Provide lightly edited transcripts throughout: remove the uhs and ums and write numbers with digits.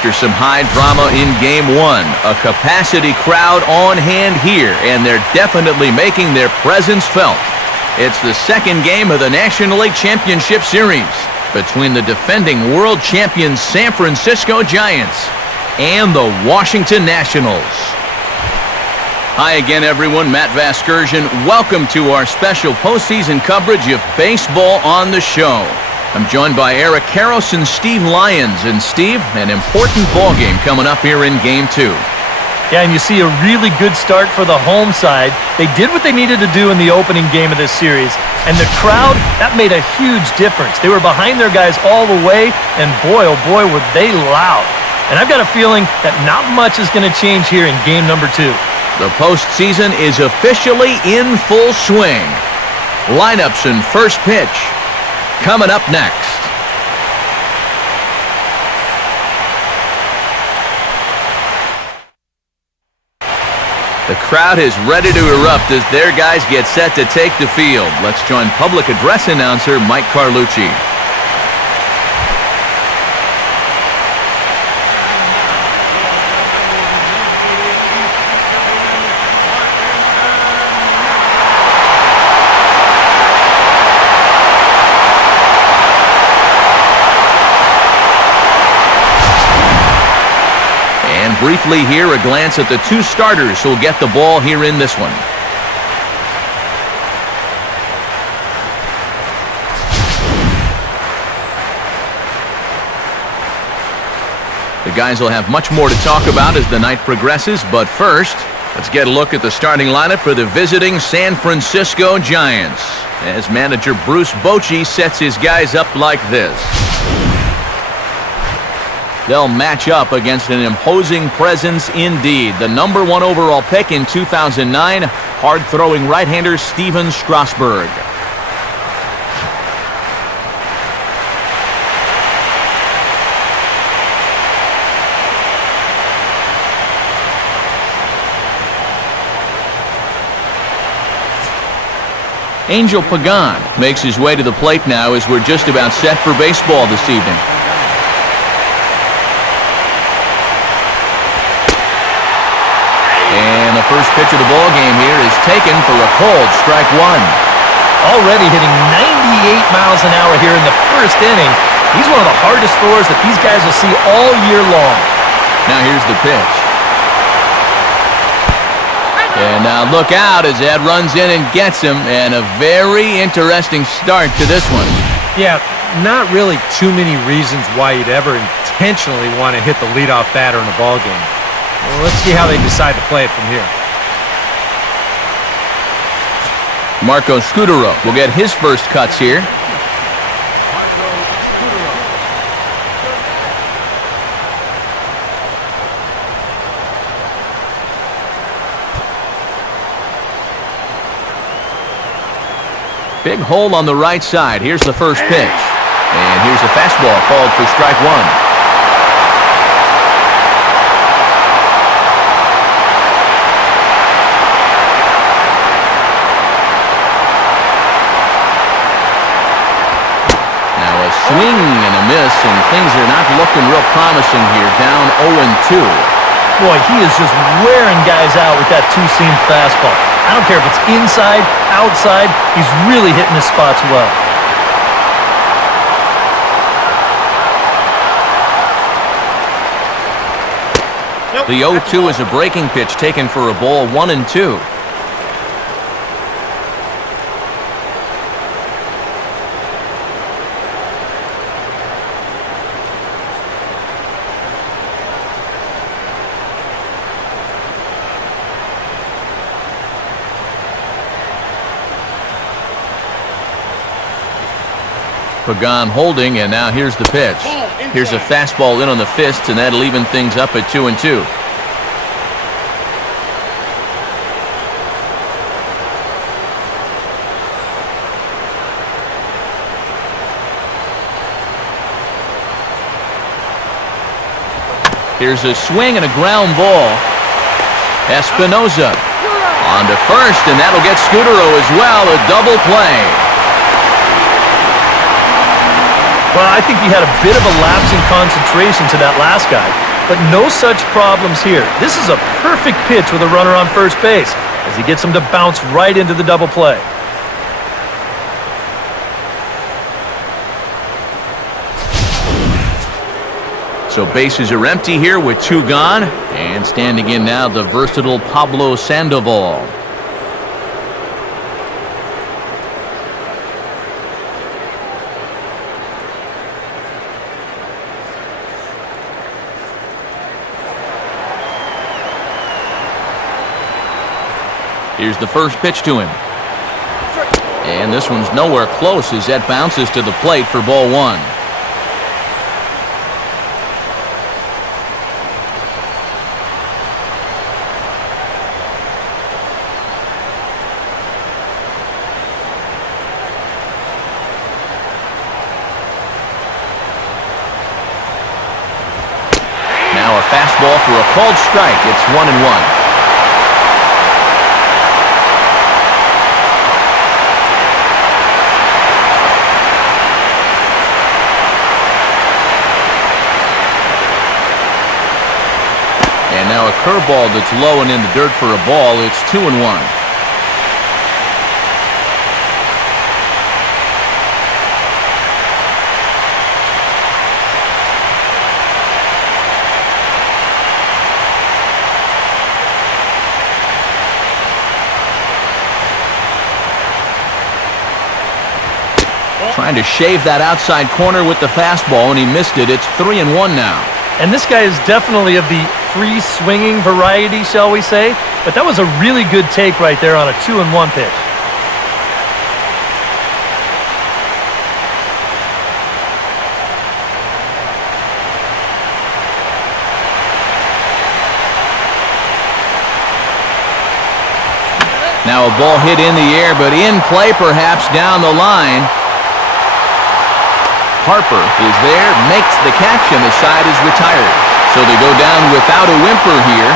after some high drama in Game 1. A capacity crowd on hand here, and they're definitely making their presence felt. It's the second game of the National League Championship Series between the defending world champions San Francisco Giants and the Washington Nationals. Hi again, everyone. Matt Vasgersian. Welcome to our special postseason coverage of baseball on the show. I'm joined by Eric Karros and Steve Lyons. And Steve, an important ball game coming up here in Game 2. Yeah, and you see a really good start for the home side. They did what they needed to do in the opening game of this series. And the crowd, that made a huge difference. They were behind their guys all the way, and boy, oh boy, were they loud. And I've got a feeling that not much is going to change here in game number 2. The postseason is officially in full swing. Lineups and first pitch coming up next. The crowd is ready to erupt as their guys get set to take the field. Let's join public address announcer Mike Carlucci. Briefly here, a glance at the two starters who'll get the ball here in this one. The guys will have much more to talk about as the night progresses, but first, let's get a look at the starting lineup for the visiting San Francisco Giants, as manager Bruce Bochy sets his guys up like this. They'll match up against an imposing presence indeed. The #1 overall pick in 2009, hard-throwing right-hander Steven Strasburg. Angel Pagan makes his way to the plate now as we're just about set for baseball this evening. And the first pitch of the ball game here is taken for a cold strike one. Already hitting 98 miles an hour here in the first inning. He's one of the hardest throwers that these guys will see all year long. Now here's the pitch. And now look out as Ed runs in and gets him, and a very interesting start to this one. Yeah, not really too many reasons why you'd ever intentionally want to hit the leadoff batter in a ball game. Well, let's see how they decide to play it from here. Marco Scutaro will get his first cuts here. Big hole on the right side. Here's the first pitch. And here's a fastball called for strike one. Swing and a miss, and things are not looking real promising here. Down 0-2. Boy, he is just wearing guys out with that two-seam fastball. I don't care if it's inside, outside, he's really hitting his spots well. The 0-2 is a breaking pitch taken for a ball, 1-2. Pagan holding, and now here's the pitch. Here's a fastball in on the fist, and that'll even things up at 2-2. Here's a swing and a ground ball. Espinosa on to first, and that'll get Scutaro as well. A double play. Well, I think he had a bit of a lapse in concentration to that last guy. but no such problems here. This is a perfect pitch with a runner on first base as he gets him to bounce right into the double play. So bases are empty here with 2 gone. And standing in now, the versatile Pablo Sandoval. Here's the first pitch to him. And this one's nowhere close as that bounces to the plate for ball 1. Now a fastball for a called strike. It's 1-1. And now a curveball that's low and in the dirt for a ball. It's 2-1. Trying to shave that outside corner with the fastball, and he missed it. It's 3-1 now. And this guy is definitely of the free swinging variety, shall we say. But that was a really good take right there on a 2-1 pitch. Now a ball hit in the air, but in play perhaps down the line. Harper is there, makes the catch, and the side is retired. So they go down without a whimper here.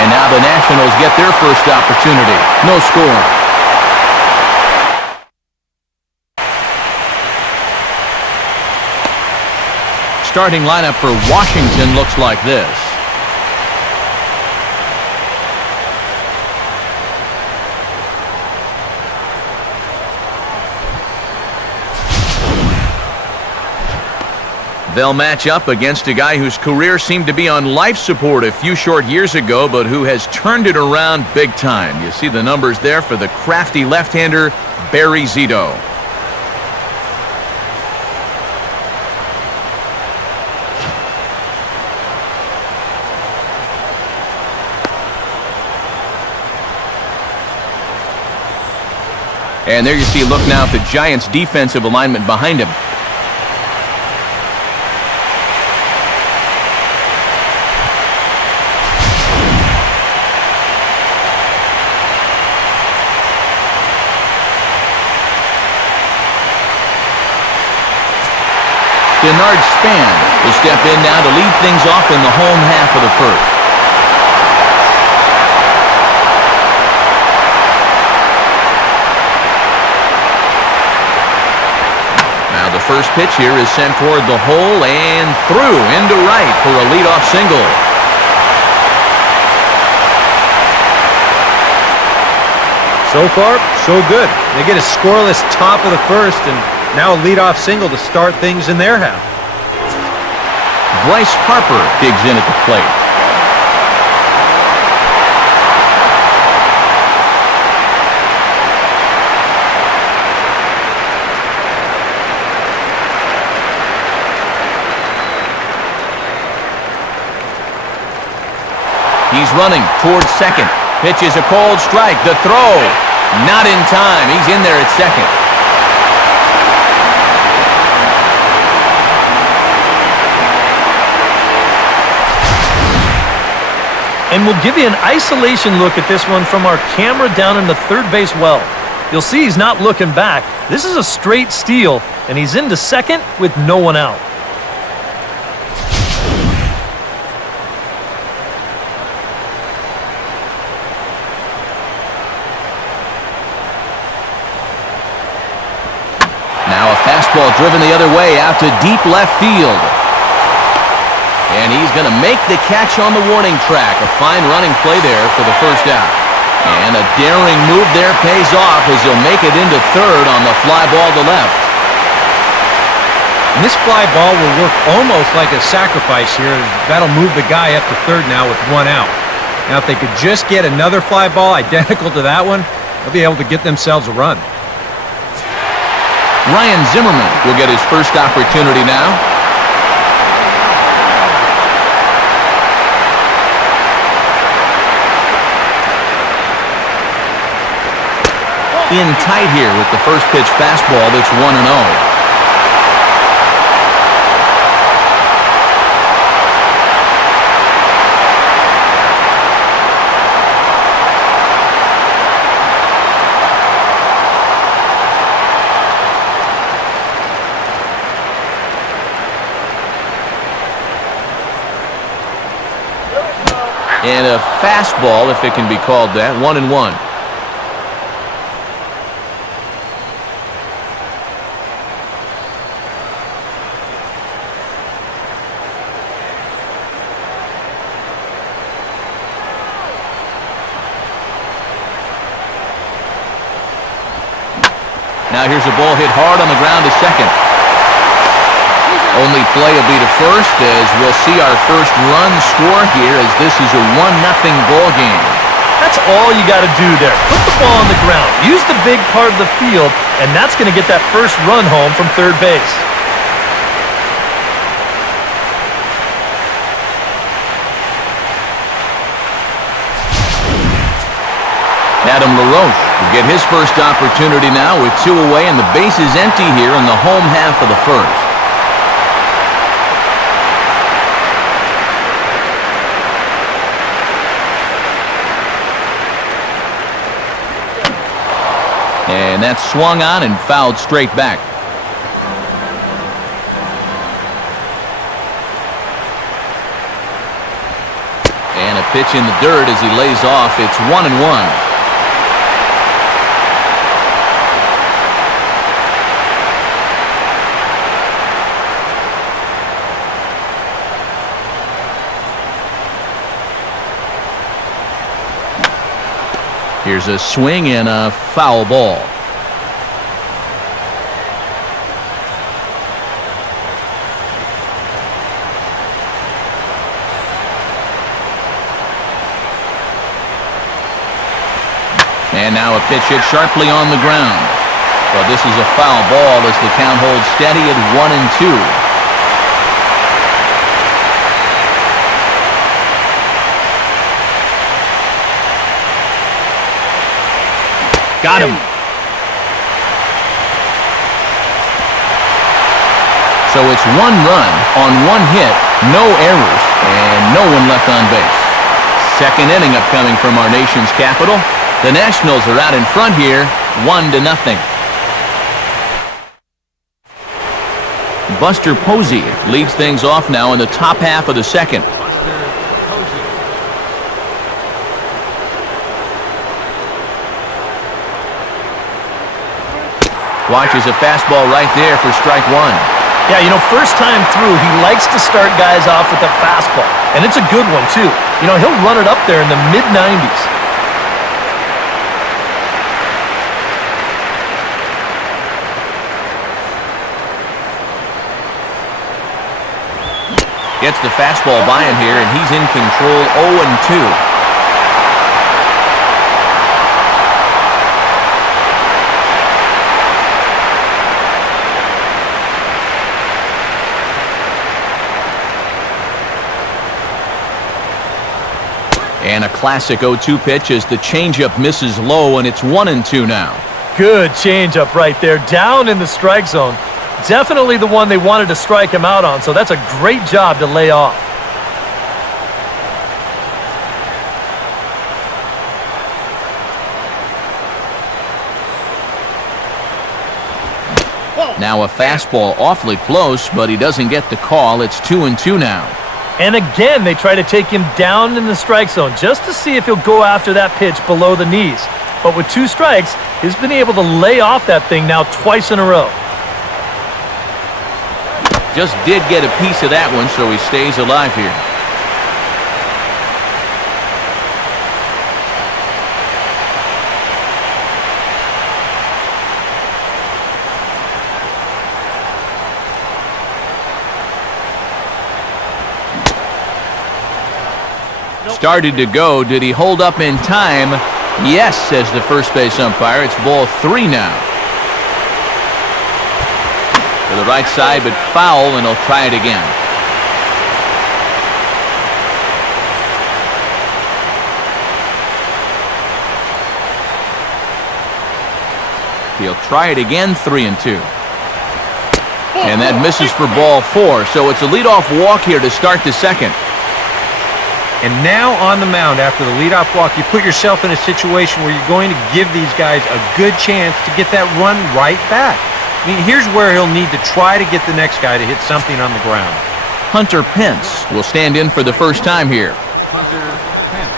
And now the Nationals get their first opportunity. No score. Starting lineup for Washington looks like this. They'll match up against a guy whose career seemed to be on life support a few short years ago, but who has turned it around big time. You see the numbers there for the crafty left-hander, Barry Zito. And there you see, look now at the Giants' defensive alignment behind him. Denard Span will step in now to lead things off in the home half of the first. Now the first pitch here is sent toward the hole and through into right for a leadoff single. So far, so good. They get a scoreless top of the first, and now a leadoff single to start things in their half. Bryce Harper digs in at the plate. He's running towards second. Pitch is a cold strike. The throw, not in time. He's in there at second. And we'll give you an isolation look at this one from our camera down in the third base well. You'll see he's not looking back. This is a straight steal, and he's into second with no one out. Now a fastball driven the other way out to deep left field. And he's going to make the catch on the warning track. A fine running play there for the first out. And a daring move there pays off as he'll make it into third on the fly ball to left. And this fly ball will work almost like a sacrifice here. That'll move the guy up to third now with one out. Now, if they could just get another fly ball identical to that one, they'll be able to get themselves a run. Ryan Zimmerman will get his first opportunity now. In tight here with the first pitch fastball that's 1-0. And a fastball, if it can be called that, 1-1. Now here's a ball hit hard on the ground to second. Only play will be to first as we'll see our first run score here as this is a 1-0 ball game. That's all you got to do there. Put the ball on the ground. Use the big part of the field, and that's going to get that first run home from third base. Adam LaRoche will get his first opportunity now with 2 away, and the base is empty here in the home half of the first. And that's swung on and fouled straight back. And a pitch in the dirt as he lays off. It's 1-1. Here's a swing and a foul ball. And now a pitch hit sharply on the ground. But this is a foul ball as the count holds steady at 1-2. Got him. So it's 1 run on 1 hit, no errors, and no one left on base. Second inning upcoming from our nation's capital. The Nationals are out in front here, 1-0. Buster Posey leads things off now in the top half of the second. Watches a fastball right there for strike 1. Yeah, you know, first time through, he likes to start guys off with a fastball. And it's a good one, too. You know, he'll run it up there in the mid-90s. Gets the fastball by him here, and he's in control 0-2. And a classic 0-2 pitch as the changeup misses low, and it's 1-2 now. Good changeup right there, down in the strike zone. Definitely the one they wanted to strike him out on, so that's a great job to lay off. Now a fastball awfully close, but he doesn't get the call. It's 2-2 now. And again, they try to take him down in the strike zone just to see if he'll go after that pitch below the knees. But with 2 strikes, he's been able to lay off that thing now twice in a row. just did get a piece of that one, so he stays alive here. Started to go. Did he hold up in time? Yes, says the first base umpire. It's ball 3 now. To the right side, but foul, and he'll try it again. He'll try it again, 3-2. And that misses for ball 4, so it's a leadoff walk here to start the second. And now on the mound after the leadoff walk, you put yourself in a situation where you're going to give these guys a good chance to get that run right back. I mean, here's where he'll need to try to get the next guy to hit something on the ground. Hunter Pence will stand in for the first time here. Hunter Pence.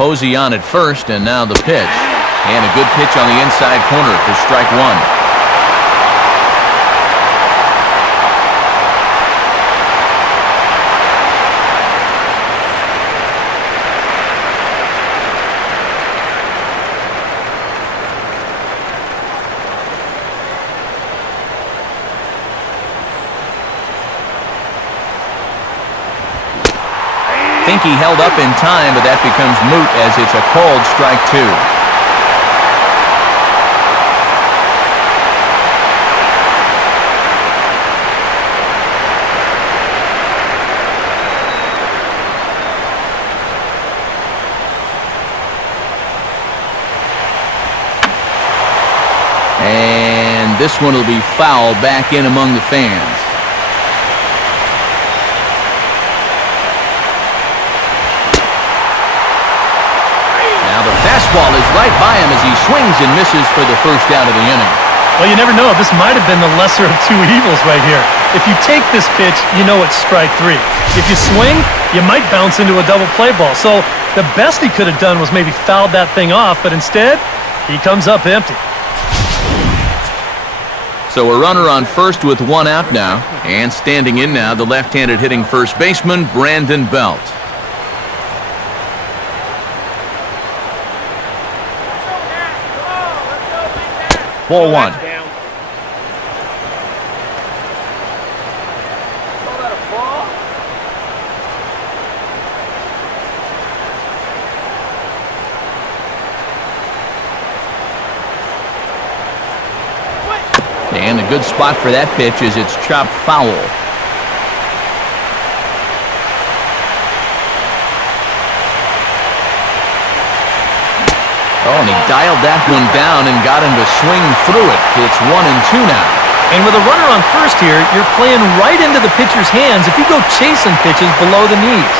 Posey on at first, and now the pitch. And a good pitch on the inside corner for strike 1. Think he held up in time, but that becomes moot as it's a called strike 2. And this one will be foul back in among the fans. Now the fastball is right by him as he swings and misses for the first out of the inning. Well, you never know. This might have been the lesser of two evils right here. If you take this pitch, you know it's strike 3. If you swing, you might bounce into a double play ball. So the best he could have done was maybe fouled that thing off, but instead, he comes up empty. So a runner on first with 1 out now, and standing in now, the left-handed hitting first baseman, Brandon Belt. Ball 1. And a good spot for that pitch as it's chopped foul. Oh, and he dialed that one down and got him to swing through it. It's 1-2 now. And with a runner on first here, you're playing right into the pitcher's hands if you go chasing pitches below the knees.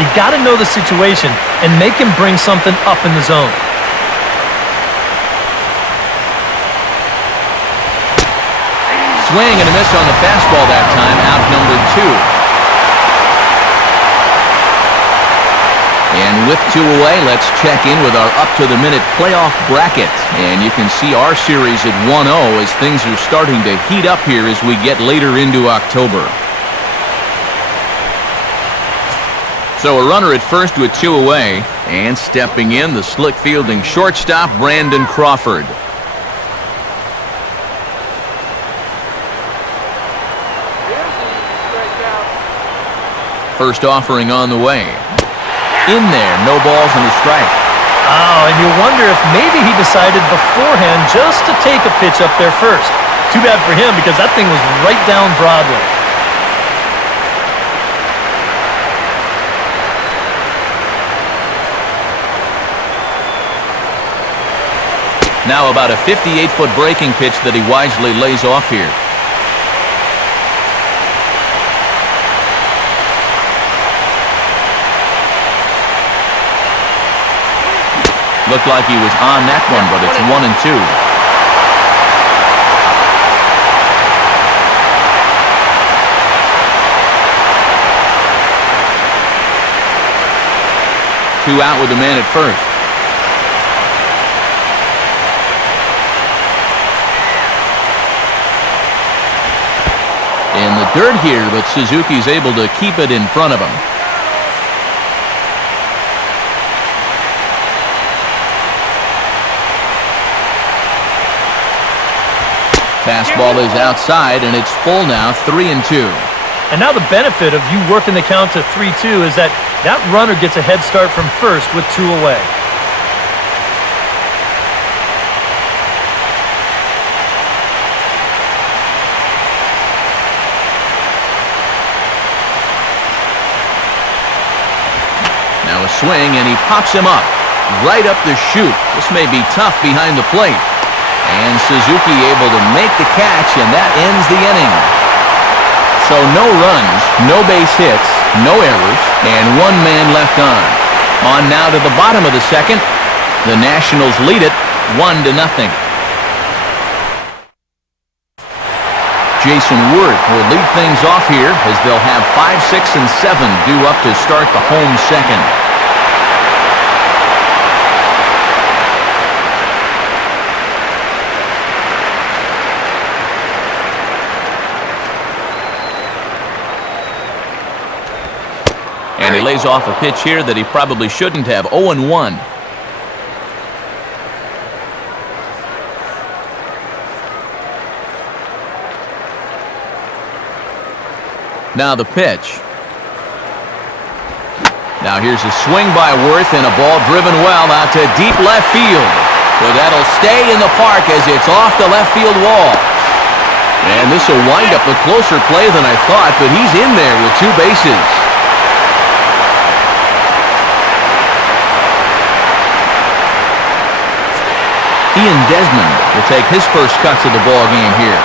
You got to know the situation and make him bring something up in the zone. Swing and a miss on the fastball that time, out number 2. And with 2 away, let's check in with our up-to-the-minute playoff bracket. And you can see our series at 1-0 as things are starting to heat up here as we get later into October. So a runner at first with 2 away, and stepping in, the slick fielding shortstop, Brandon Crawford. First offering on the way. In there, no balls and a strike. Oh, and you wonder if maybe he decided beforehand just to take a pitch up there first. Too bad for him because that thing was right down Broadway. Now about a 58-foot breaking pitch that he wisely lays off here. Looked like he was on that one, but it's 1-2. Two out with the man at first. Dirt here, but Suzuki's able to keep it in front of him. Fastball is outside, and it's full now, 3-2. And now the benefit of you working the count to 3-2 is that runner gets a head start from first with 2 away. Now a swing, and he pops him up. Right up the chute. This may be tough behind the plate. And Suzuki able to make the catch, and that ends the inning. So no runs, no base hits, no errors, and 1 man left on. On now to the bottom of the second. The Nationals lead it 1-0. Jason Worth will lead things off here as they'll have 5, 6, and 7 due up to start the home second. And he lays off a pitch here that he probably shouldn't have. 0-1. Now the pitch. Now here's a swing by Worth, and a ball driven well out to deep left field. Well, that'll stay in the park as it's off the left field wall. And this will wind up a closer play than I thought, but he's in there with 2 bases. Ian Desmond will take his first cuts of the ball game here.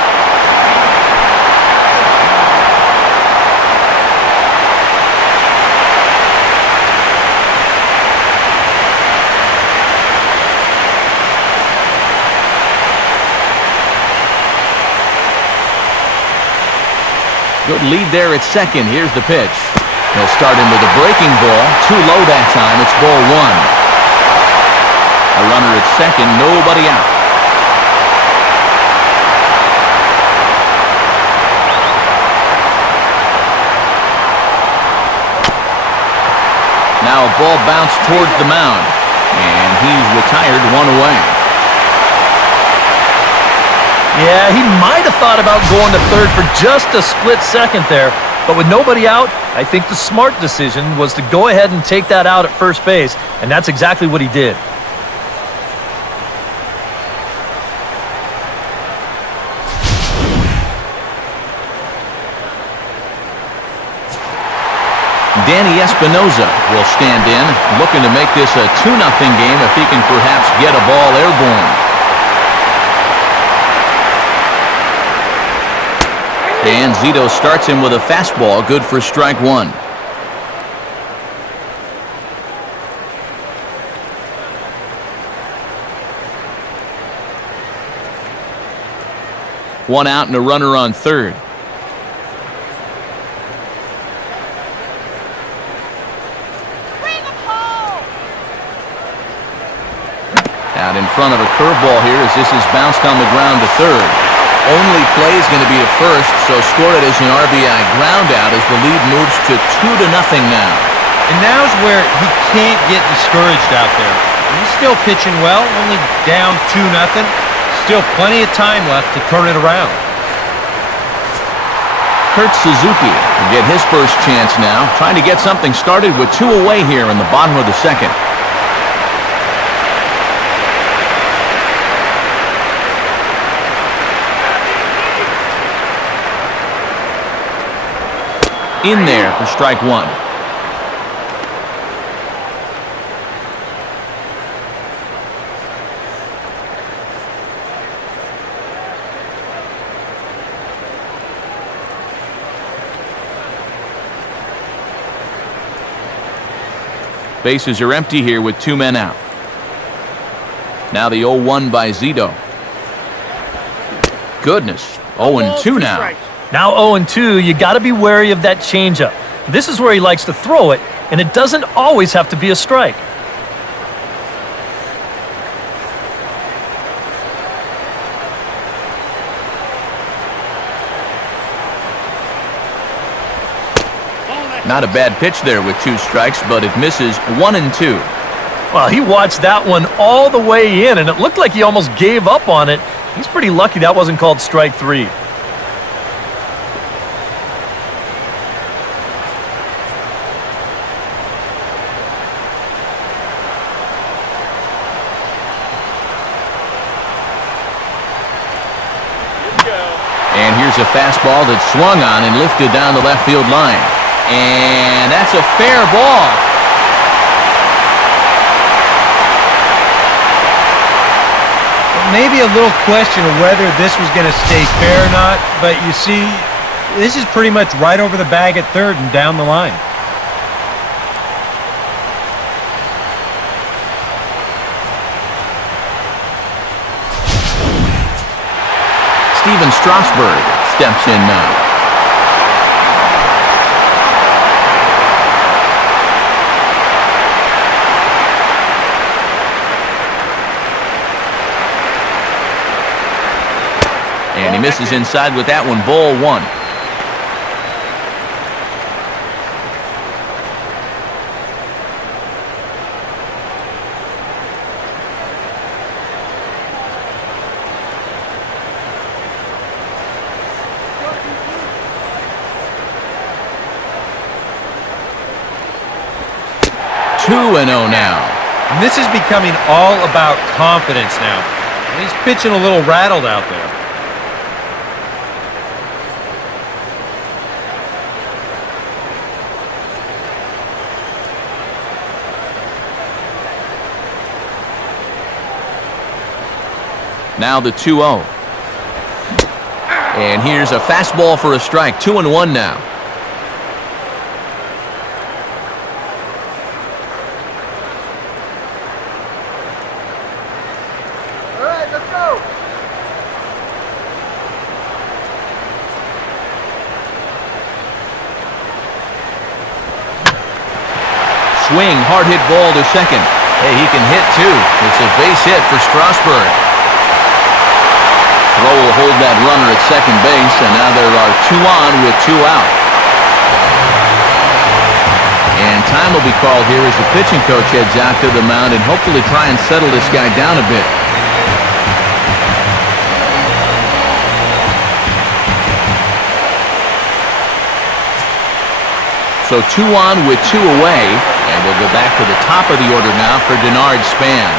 Good lead there at second. Here's the pitch. He'll start him with a breaking ball. Too low that time. It's ball 1. A runner at second, nobody out. Now a ball bounced towards the mound, and he's retired 1 away. Yeah, he might have thought about going to third for just a split second there, but with nobody out, I think the smart decision was to go ahead and take that out at first base, and that's exactly what he did. Danny Espinosa will stand in, looking to make this a 2-0 game if he can perhaps get a ball airborne. And Zito starts him with a fastball, good for strike 1. One out and a runner on third. Out in front of a curveball here as this is bounced on the ground to third. Only play is going to be to first, so score it as an RBI ground out as the lead moves to 2-0 now. And now's where he can't get discouraged out there. He's still pitching well, only down 2-0. Still plenty of time left to turn it around. Kurt Suzuki will get his first chance now, trying to get something started with 2 away here in the bottom of the second. In there for strike 1. Bases are empty here with 2 men out. Now the 0-1 by Zito. Goodness, 0-2 now. Now 0-2, you got to be wary of that changeup. This is where he likes to throw it, and it doesn't always have to be a strike. Not a bad pitch there with 2 strikes, but it misses 1 and 2. Well, he watched that one all the way in, and it looked like he almost gave up on it. He's pretty lucky that wasn't called strike 3. And here's a fastball that's swung on and lifted down the left field line. And that's a fair ball. Maybe a little question of whether this was going to stay fair or not, but you see, this is pretty much right over the bag at third and down the line. Steven Strasburg steps in now. And he misses inside with that one, ball 1. Two and 0 now. And this is becoming all about confidence now. He's pitching a little rattled out there. Now the 2-0. And here's a fastball for a strike. 2 and 1 now. All right, let's go. Swing, hard hit ball to second. Hey, he can hit too. It's a base hit for Strasburg. Throw will hold that runner at second base, and now there are 2 on with 2 out. And time will be called here as the pitching coach heads out to the mound and hopefully try and settle this guy down a bit. So 2 on with 2 away, and we'll go back to the top of the order now for Denard Span.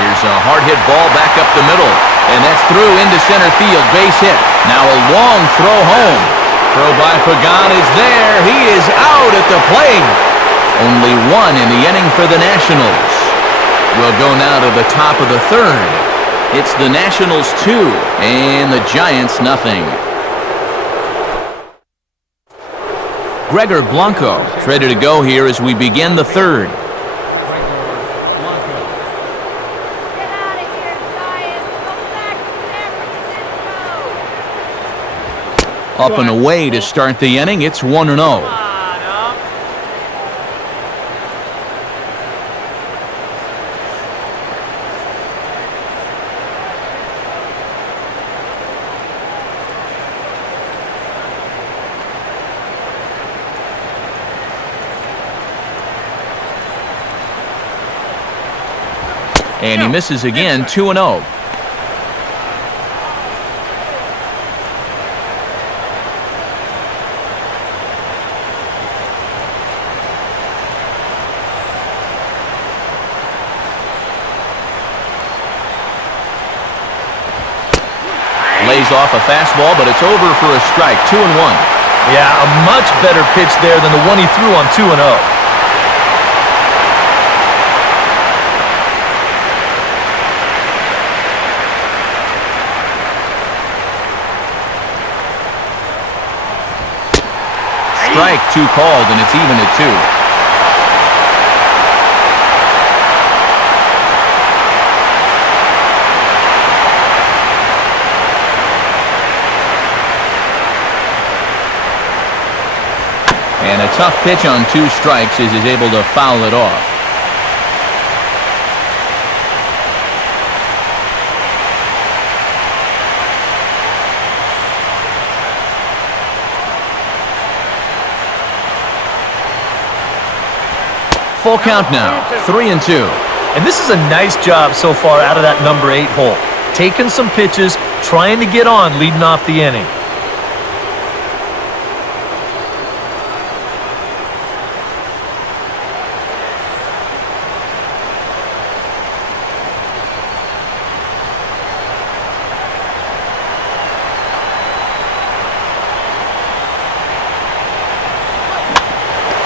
Here's a hard hit ball back up the middle, and that's through into center field, base hit. Now a long throw home. Throw by Pagan is there. He is out at the plate. Only 1 in the inning for the Nationals. We'll go now to the top of the third. It's the Nationals 2 and the Giants nothing. Gregor Blanco ready to go here as we begin the third. Get out of here, Giants. Go back to San Francisco. Up and away to start the inning. It's 1-0. And he misses again, 2-0. Lays off a fastball, but it's over for a strike, 2-1. Yeah, a much better pitch there than the one he threw on 2-0. Strike 2 called, and it's even at 2. And a tough pitch on 2 strikes as he's able to foul it off. full count now, 3-2. And this is a nice job so far out of that number 8 hole. Taking some pitches, trying to get on leading off the inning.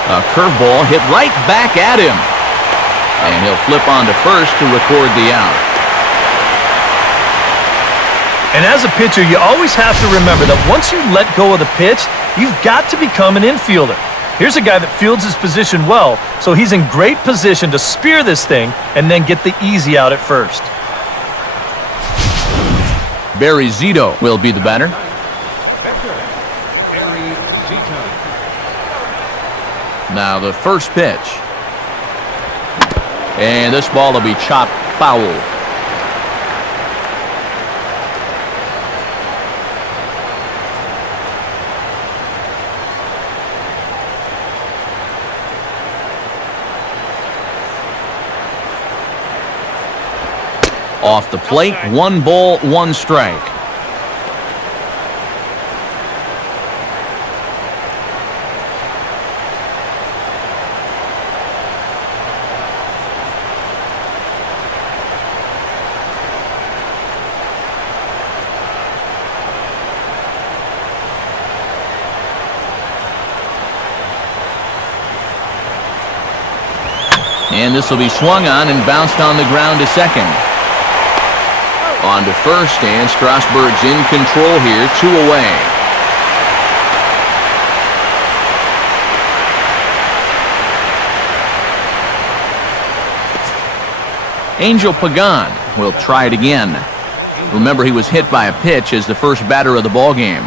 A curveball hit right back at him. And he'll flip on to first to record the out. And as a pitcher, you always have to remember that once you let go of the pitch, you've got to become an infielder. Here's a guy that fields his position well, so he's in great position to spear this thing and then get the easy out at first. Barry Zito will be the batter. Now the first pitch. And this ball will be chopped foul. Off the plate, 1 ball, 1 strike. And this will be swung on and bounced on the ground to second. On to first, and Strasburg's in control here, 2 away. Angel Pagan will try it again. Remember, he was hit by a pitch as the first batter of the ball game.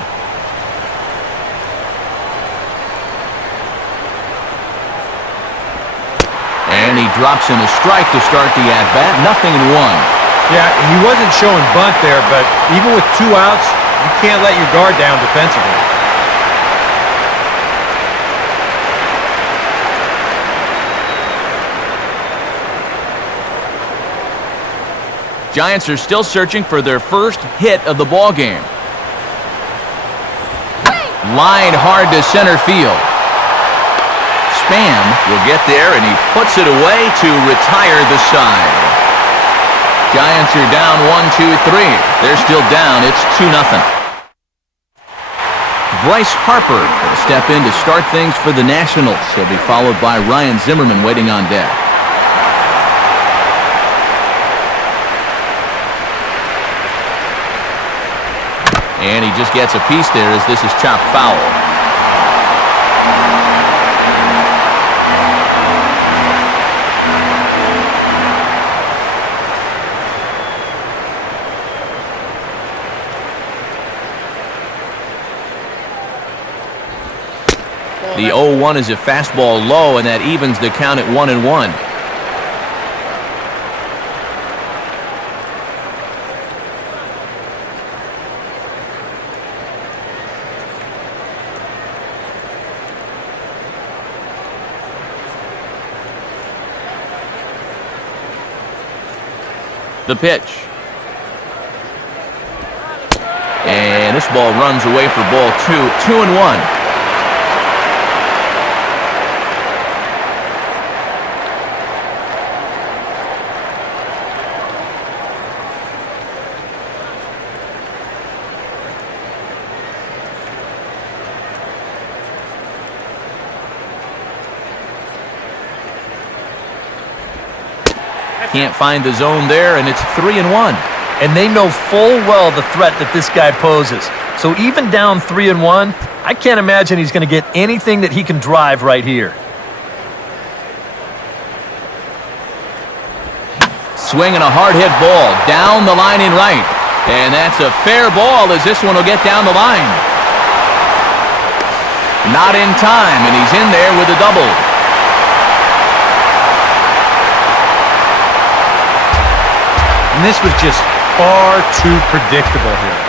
And he drops in a strike to start the at-bat, 0-1. Yeah, he wasn't showing bunt there, but even with 2 outs, you can't let your guard down defensively. Giants are still searching for their first hit of the ball game. Line hard to center field. Span will get there, and he puts it away to retire the side. Giants are down 1-2-3. They're still down. It's 2-0. Bryce Harper will step in to start things for the Nationals. He'll be followed by Ryan Zimmerman waiting on deck. And he just gets a piece there as this is chopped foul. The 0-1 is a fastball low, and that evens the count at 1-1. The pitch. And this ball runs away for ball 2. 2-1. Can't find the zone there, and it's 3-1. And they know full well the threat that this guy poses. So even down 3-1, I can't imagine he's going to get anything that he can drive right here. Swinging a hard hit ball down the line in right. And that's a fair ball as this one will get down the line. Not in time, and he's in there with a double. And this was just far too predictable here.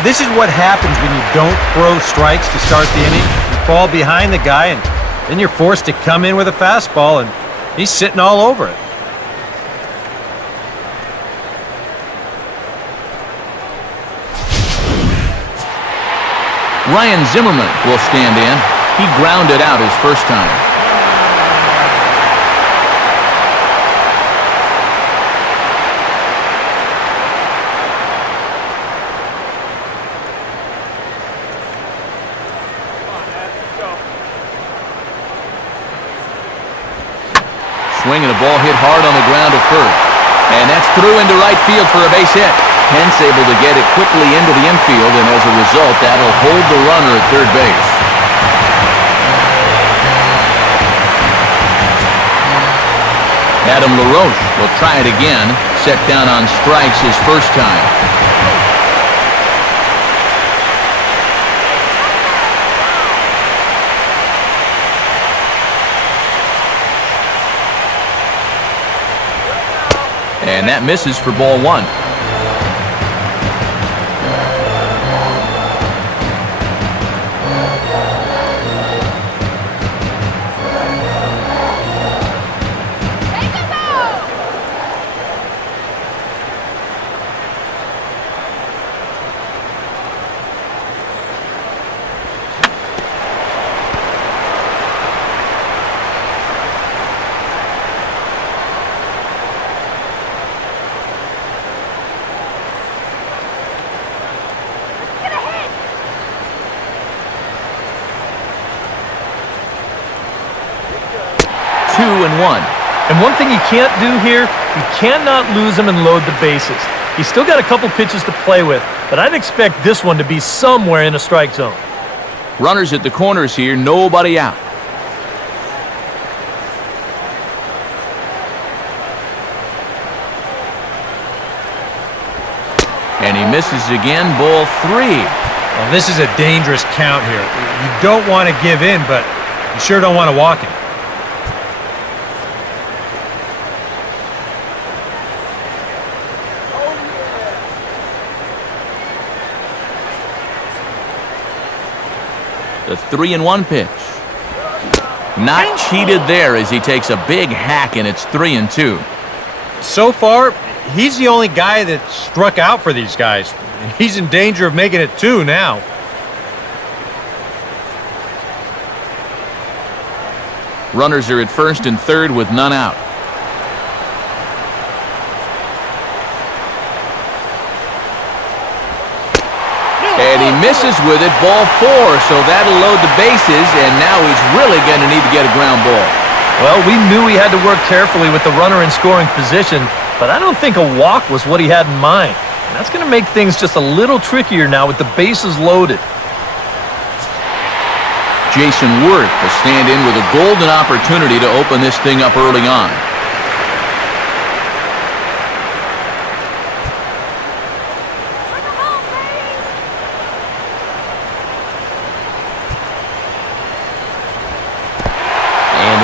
This is what happens when you don't throw strikes to start the inning. You fall behind the guy, and then you're forced to come in with a fastball, and He's sitting all over it. Ryan Zimmerman will stand in. He grounded out his first time. Swinging a ball hit hard on the ground to first. And that's through into right field for a base hit. Hence able to get it quickly into the infield, and as a result, that'll hold the runner at third base. Adam LaRoche will try it again, set down on strikes his first time. And that misses for ball one. And one thing you can't do here, you cannot lose him and load the bases. He's still got a couple pitches to play with, but I'd expect this one to be somewhere in a strike zone. Runners at the corners here, nobody out. And he misses again, ball three. Well, this is a dangerous count here. You don't want to give in, but you sure don't want to walk him. The 3-1 pitch. Not cheated there as he takes a big hack, and it's 3-2. So far, he's the only guy that struck out for these guys. He's in danger of making it 2 now. Runners are at first and third with none out. And he misses with it, ball 4, so that'll load the bases, and now he's really going to need to get a ground ball. Well, we knew he had to work carefully with the runner in scoring position, but I don't think a walk was what he had in mind. And that's going to make things just a little trickier now with the bases loaded. Jason Worth will stand in with a golden opportunity to open this thing up early on.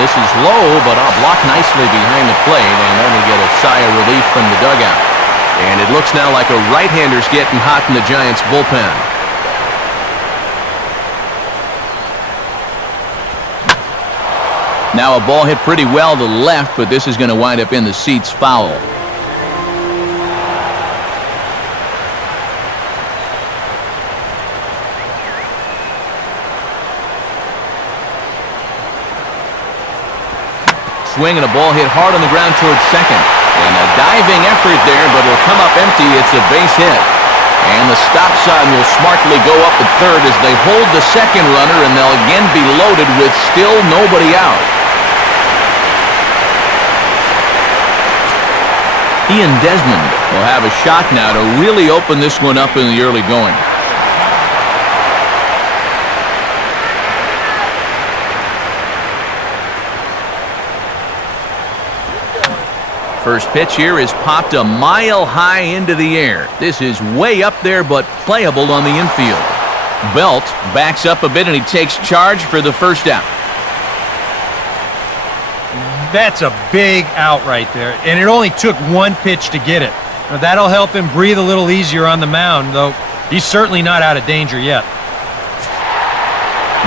This is low, but blocked nicely behind the plate, and then we get a sigh of relief from the dugout. And it looks now like a right-hander's getting hot in the Giants' bullpen. Now a ball hit pretty well to the left, but this is going to wind up in the seats foul. Swing and a ball hit hard on the ground towards second. And a diving effort there, but it'll come up empty. It's a base hit. And the stop sign will smartly go up at third as they hold the second runner, and they'll again be loaded with still nobody out. Ian Desmond will have a shot now to really open this one up in the early going. First pitch here is popped a mile high into the air. This is way up there, but playable on the infield. Belt backs up a bit, and he takes charge for the first out. That's a big out right there, and it only took one pitch to get it. Now, that'll help him breathe a little easier on the mound, though he's certainly not out of danger yet.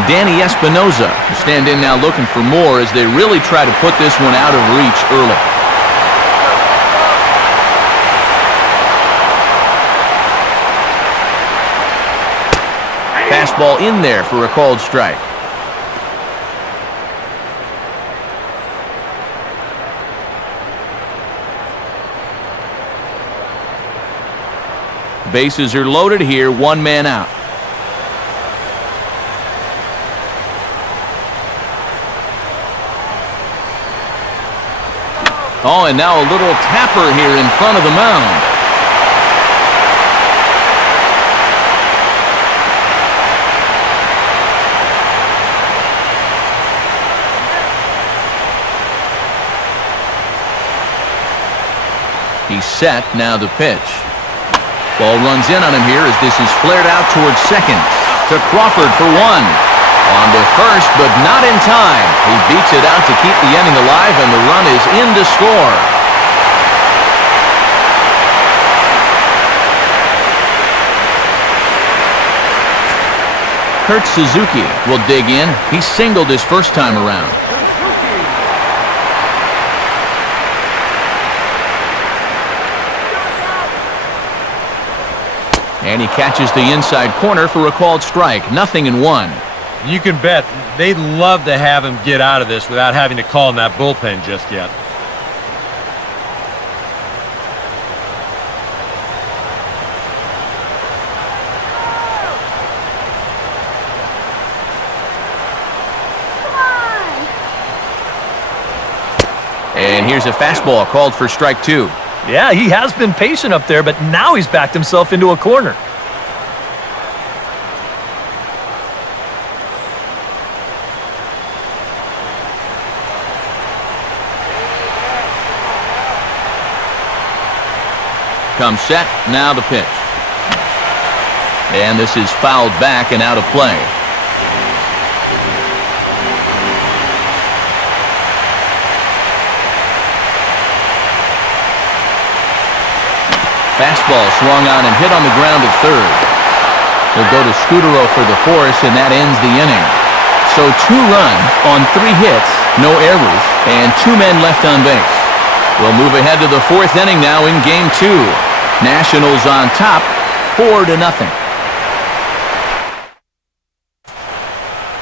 Danny Espinoza will stand in now looking for more as they really try to put this one out of reach early. Fastball in there for a called strike. Bases are loaded here, one man out. Oh, and now a little tapper here in front of the mound. He's set, now the pitch. Ball runs in on him here as this is flared out towards second. To Crawford for one. On to first, but not in time. He beats it out to keep the inning alive, and the run is in to score. Kurt Suzuki will dig in. He singled his first time around. And he catches the inside corner for a called strike. 0-1. You can bet they'd love to have him get out of this without having to call in that bullpen just yet. And here's a fastball called for strike two. Yeah, he has been patient up there, but now he's backed himself into a corner. Comes set, now the pitch. And this is fouled back and out of play. Fastball swung on and hit on the ground at third. He'll go to Scudero for the force, and that ends the inning. So 2 runs on 3 hits, no errors, and 2 men left on base. We'll move ahead to the 4th inning now in Game 2. Nationals on top, 4-0.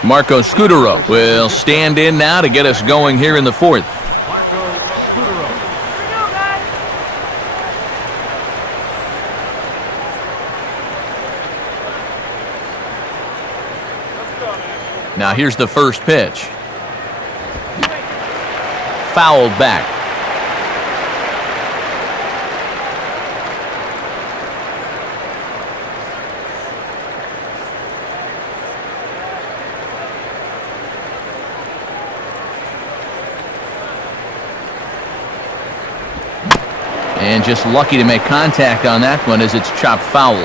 Marco Scudero will stand in now to get us going here in the 4th. Now here's the first pitch. Fouled back. And just lucky to make contact on that one as it's chopped foul.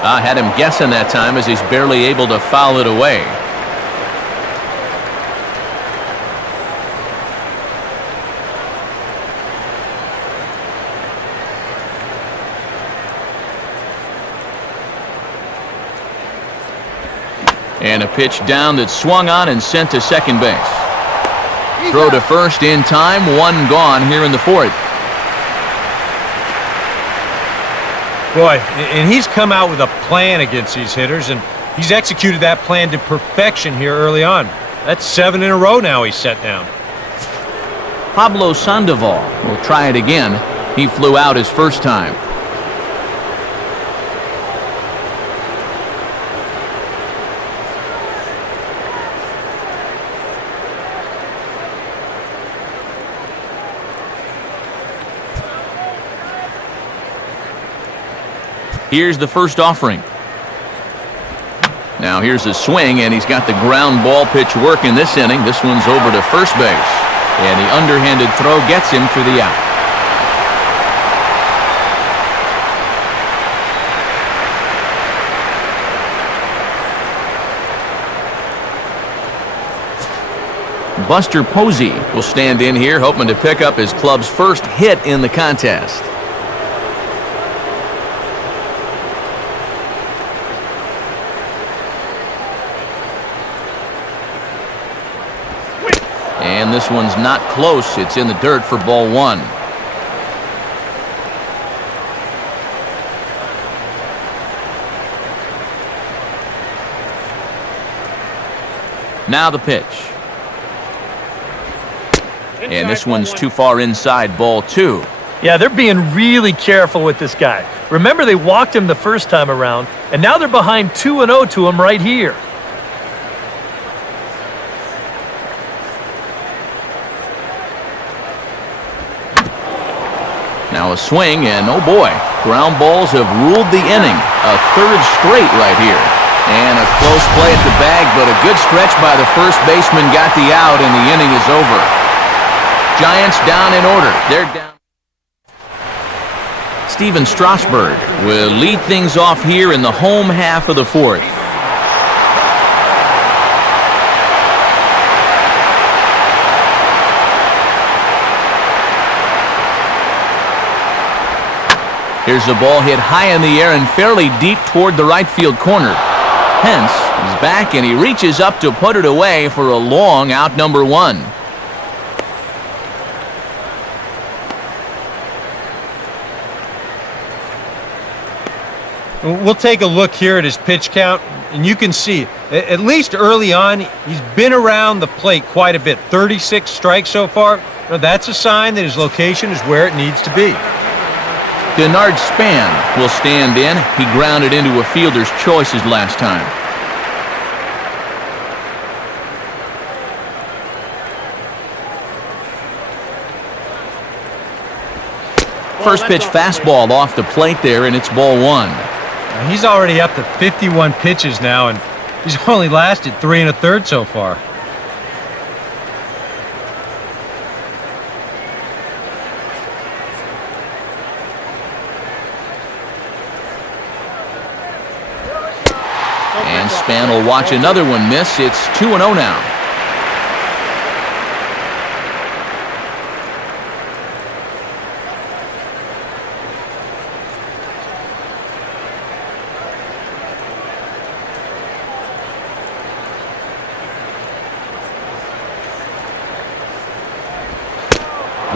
I had him guessing that time as he's barely able to foul it away. And a pitch down that swung on and sent to second base. Throw to first in time, 1 gone here in the 4th. Boy, and he's come out with a plan against these hitters, and he's executed that plan to perfection here early on. That's 7 in a row now he's set down. Pablo Sandoval will try it again. He flew out his first time. Here's the first offering. Now here's a swing, and he's got the ground ball pitch working this inning. This one's over to first base. And the underhanded throw gets him for the out. Buster Posey will stand in here, hoping to pick up his club's first hit in the contest. And this one's not close. It's in the dirt for ball one. Now the pitch. And this one's too far inside, ball two. Yeah, they're being really careful with this guy. Remember, they walked him the first time around, and now they're behind 2-0 to him right here. Now a swing, and oh boy, ground balls have ruled the inning. A third straight right here. And a close play at the bag, but a good stretch by the first baseman got the out, and the inning is over. Giants down in order. They're down. Steven Strasburg will lead things off here in the home half of the fourth. Here's the ball hit high in the air and fairly deep toward the right field corner. Hence, he's back and he reaches up to put it away for a long out number one. We'll take a look here at his pitch count, and you can see, at least early on, he's been around the plate quite a bit. 36 strikes so far. Now, that's a sign that his location is where it needs to be. Denard Span will stand in. He grounded into a fielder's choices last time. First pitch fastball off the plate there, and it's ball one. He's already up to 51 pitches now, and he's only lasted 3 1/3 so far. And Span will watch another one miss. It's 2-0 now.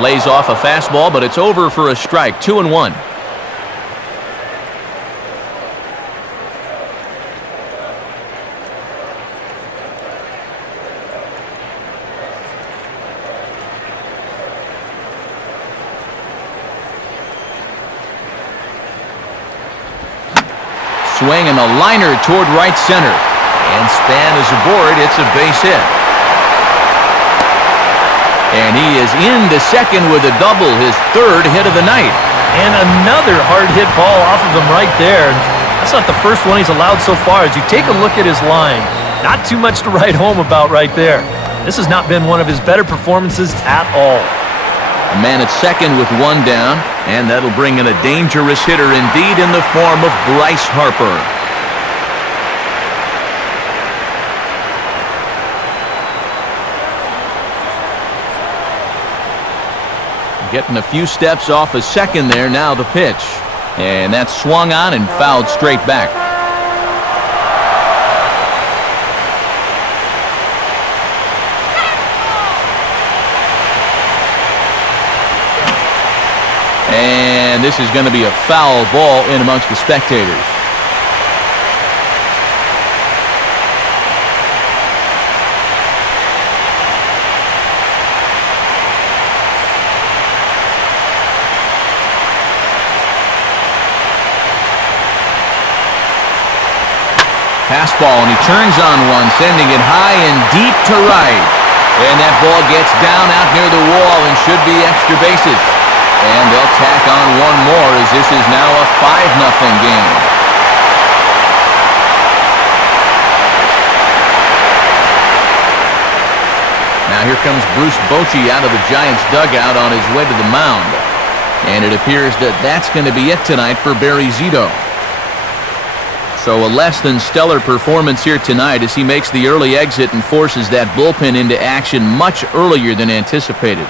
Lays off a fastball, but it's over for a strike. 2-1. Swing and a liner toward right center. And Span is aboard. It's a base hit. And he is into second with a double, his third hit of the night. And another hard hit ball off of him right there. That's not the first one he's allowed so far. As you take a look at his line, not too much to write home about right there. This has not been one of his better performances at all. A man at second with one down, and that'll bring in a dangerous hitter indeed in the form of Bryce Harper. Getting a few steps off a second there. Now the pitch. And that's swung on and fouled straight back. And this is going to be a foul ball in amongst the spectators. Fastball, and he turns on one, sending it high and deep to right. And that ball gets down out near the wall and should be extra bases. And they'll tack on one more as this is now a 5-0 game. Now here comes Bruce Bochy out of the Giants dugout on his way to the mound. And it appears that that's going to be it tonight for Barry Zito. So a less than stellar performance here tonight as he makes the early exit and forces that bullpen into action much earlier than anticipated.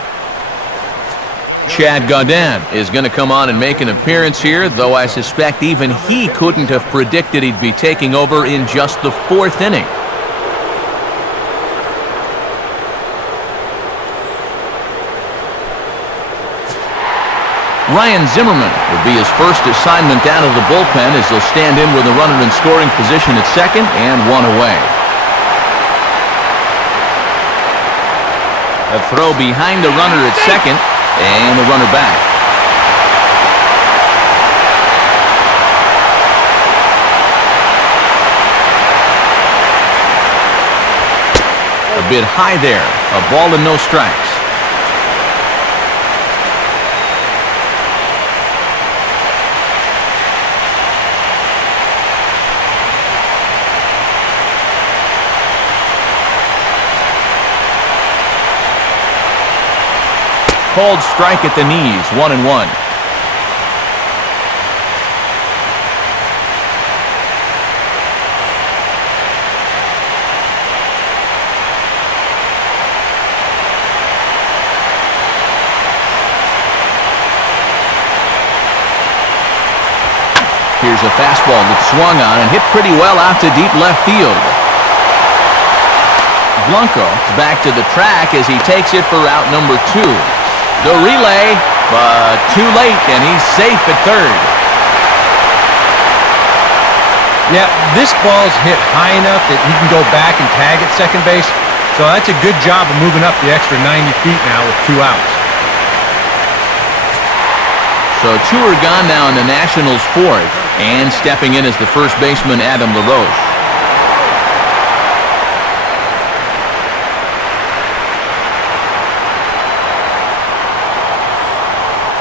Chad Gaudin is going to come on and make an appearance here, though I suspect even he couldn't have predicted he'd be taking over in just the 4th inning. Ryan Zimmerman will be his first assignment out of the bullpen as he'll stand in with a runner in scoring position at second and one away. A throw behind the runner at second and the runner back. A bit high there. A ball and no strikes. Called strike at the knees, 1-1. Here's a fastball that swung on and hit pretty well out to deep left field. Blanco back to the track as he takes it for out number 2. The relay, but too late, and he's safe at third. Yeah, this ball's hit high enough that he can go back and tag at second base. So that's a good job of moving up the extra 90 feet now with 2 outs. So 2 are gone now in the Nationals' 4th, and stepping in as the first baseman, Adam LaRoche.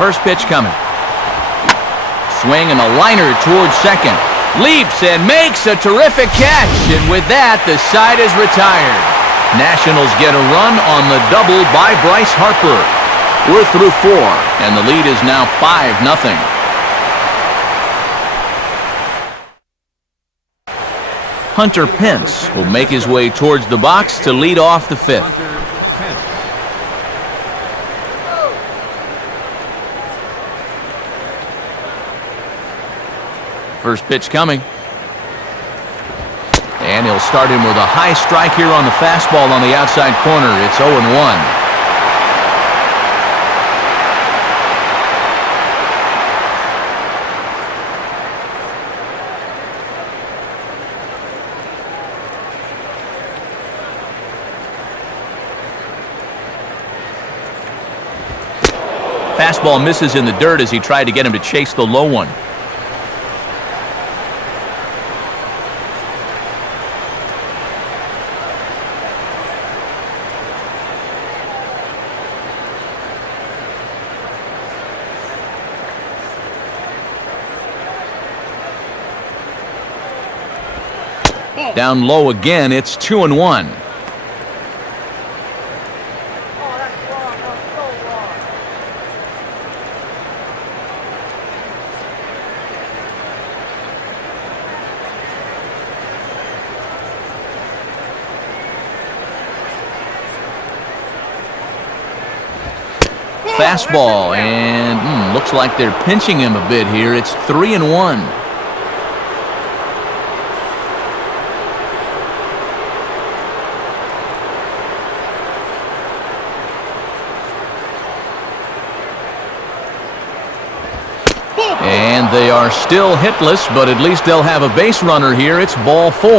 First pitch coming. Swing and a liner towards second. Leaps and makes a terrific catch. And with that, the side is retired. Nationals get a run on the double by Bryce Harper. We're through 4, and the lead is now 5-0. Hunter Pence will make his way towards the box to lead off the 5th. First pitch coming. And he'll start him with a high strike here on the fastball on the outside corner. It's 0-1. Fastball misses in the dirt as he tried to get him to chase the low one. Down low again, it's 2-1. Fastball, and looks like they're pinching him a bit here. It's 3-1. And they are still hitless, but at least they'll have a base runner here. It's ball 4.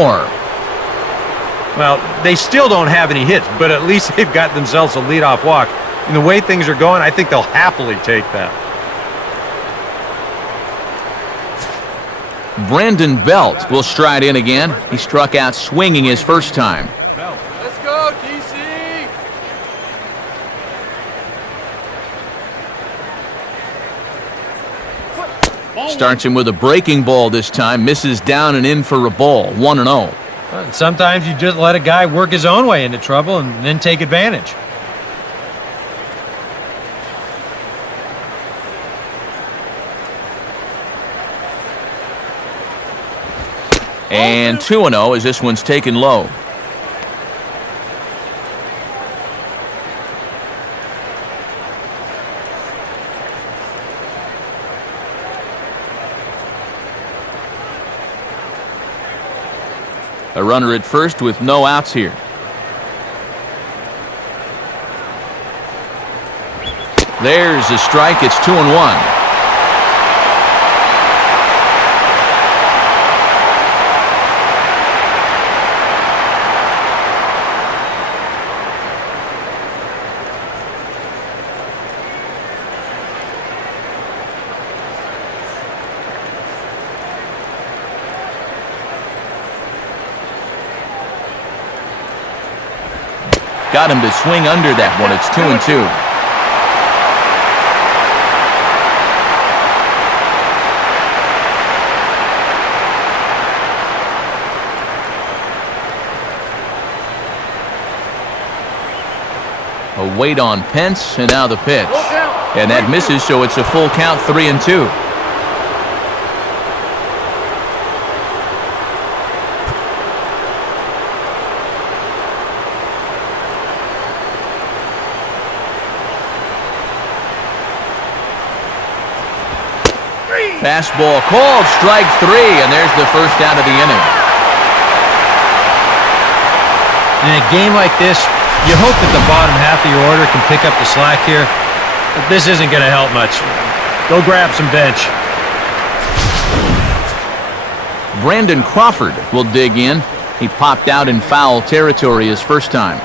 Well, they still don't have any hits, but at least they've got themselves a leadoff walk. And the way things are going, I think they'll happily take that. Brandon Belt will stride in again. He struck out swinging his first time. Let's go, DC! Starts him with a breaking ball this time. Misses down and in for a ball. 1-0. Sometimes you just let a guy work his own way into trouble and then take advantage. And 2-0 as this one's taken low. A runner at first with no outs here. There's a strike. It's 2-1. Got him to swing under that one. It's 2-2. A wait on Pence, and now the pitch. And that misses, so it's a full count, 3-2. Fastball called, strike 3, and there's the first out of the inning. In a game like this, you hope that the bottom half of your order can pick up the slack here, but this isn't going to help much. Go grab some bench. Brandon Crawford will dig in. He popped out in foul territory his first time.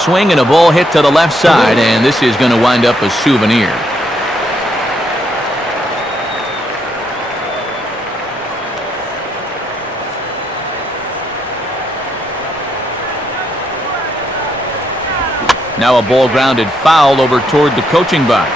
Swing and a ball hit to the left side, and this is going to wind up a souvenir. Now a ball grounded foul over toward the coaching box.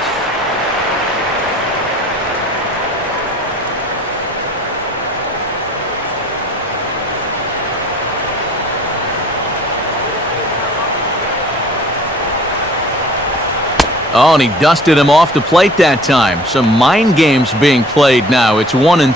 Oh, and he dusted him off the plate that time. Some mind games being played now. It's 1-2.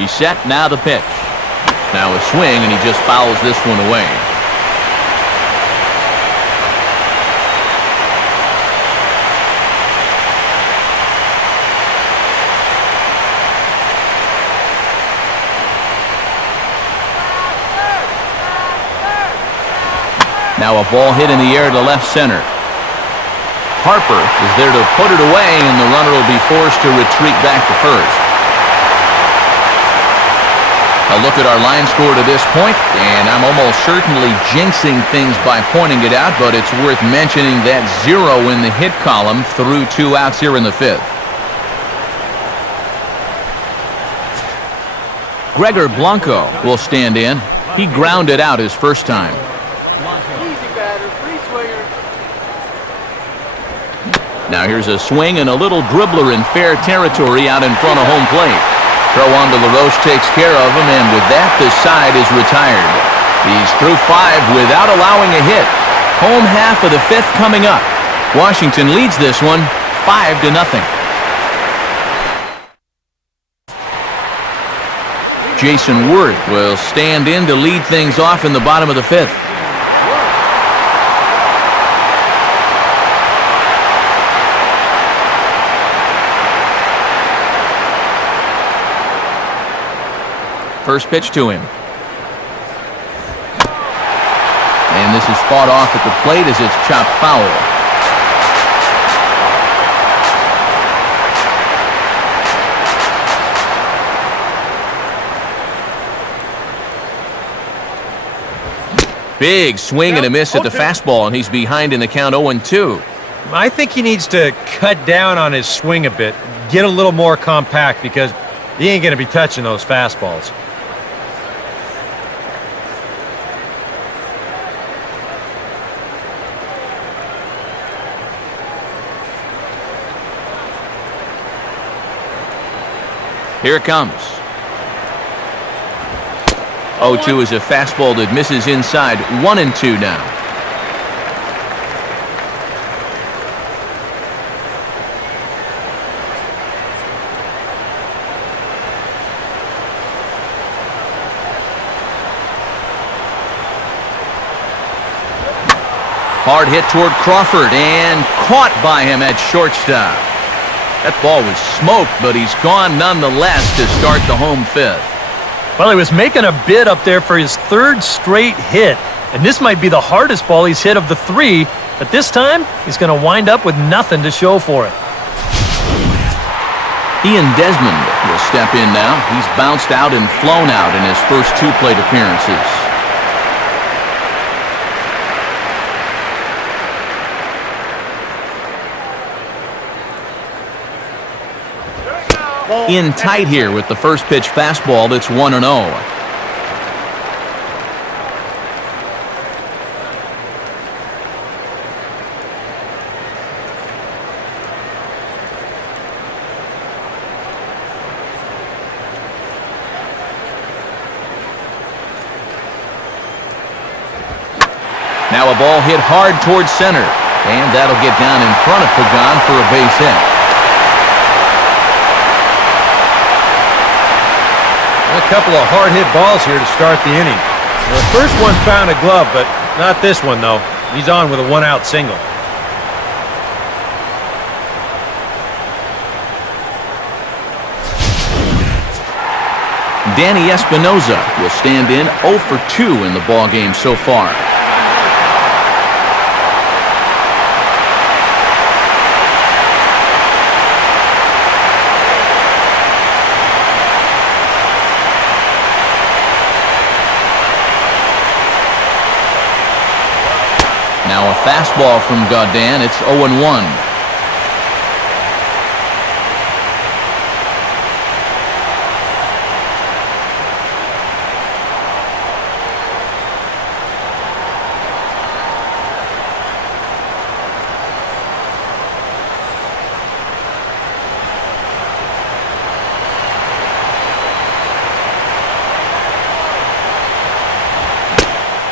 He's set, now the pitch. Now a swing, and he just fouls this one away. Now a ball hit in the air to left center. Harper is there to put it away, and the runner will be forced to retreat back to first. A look at our line score to this point, and I'm almost certainly jinxing things by pointing it out, but it's worth mentioning that 0 in the hit column through 2 outs here in the 5th. Gregor Blanco will stand in. He grounded out his first time. Now here's a swing and a little dribbler in fair territory out in front of home plate. Throw on to LaRoche takes care of him, and with that, the side is retired. He's through 5 without allowing a hit. Home half of the 5th coming up. Washington leads this one 5-0. Jason Worth will stand in to lead things off in the bottom of the 5th. First pitch to him. And this is fought off at the plate as it's chopped foul. Big swing and a miss at the fastball, and he's behind in the count 0-2. I think he needs to cut down on his swing a bit, get a little more compact, because he ain't going to be touching those fastballs. Here it comes. 0-2 is a fastball that misses inside. 1-2 now. Hard hit toward Crawford and caught by him at shortstop. That ball was smoked, but he's gone nonetheless to start the home fifth. Well, he was making a bid up there for his third straight hit, and this might be the hardest ball he's hit of the three, but this time he's going to wind up with nothing to show for it. Ian Desmond will step in now. He's bounced out and flown out in his first two plate appearances. In tight here with the first pitch fastball. That's 1-0. Now a ball hit hard towards center, and that'll get down in front of Pagan for a base hit. A couple of hard-hit balls here to start the inning. The first one found a glove, but not this one, though. He's on with a one-out single. Danny Espinoza will stand in 0 for 2 in the ballgame so far. Now a fastball from Gaudin. It's 0-1.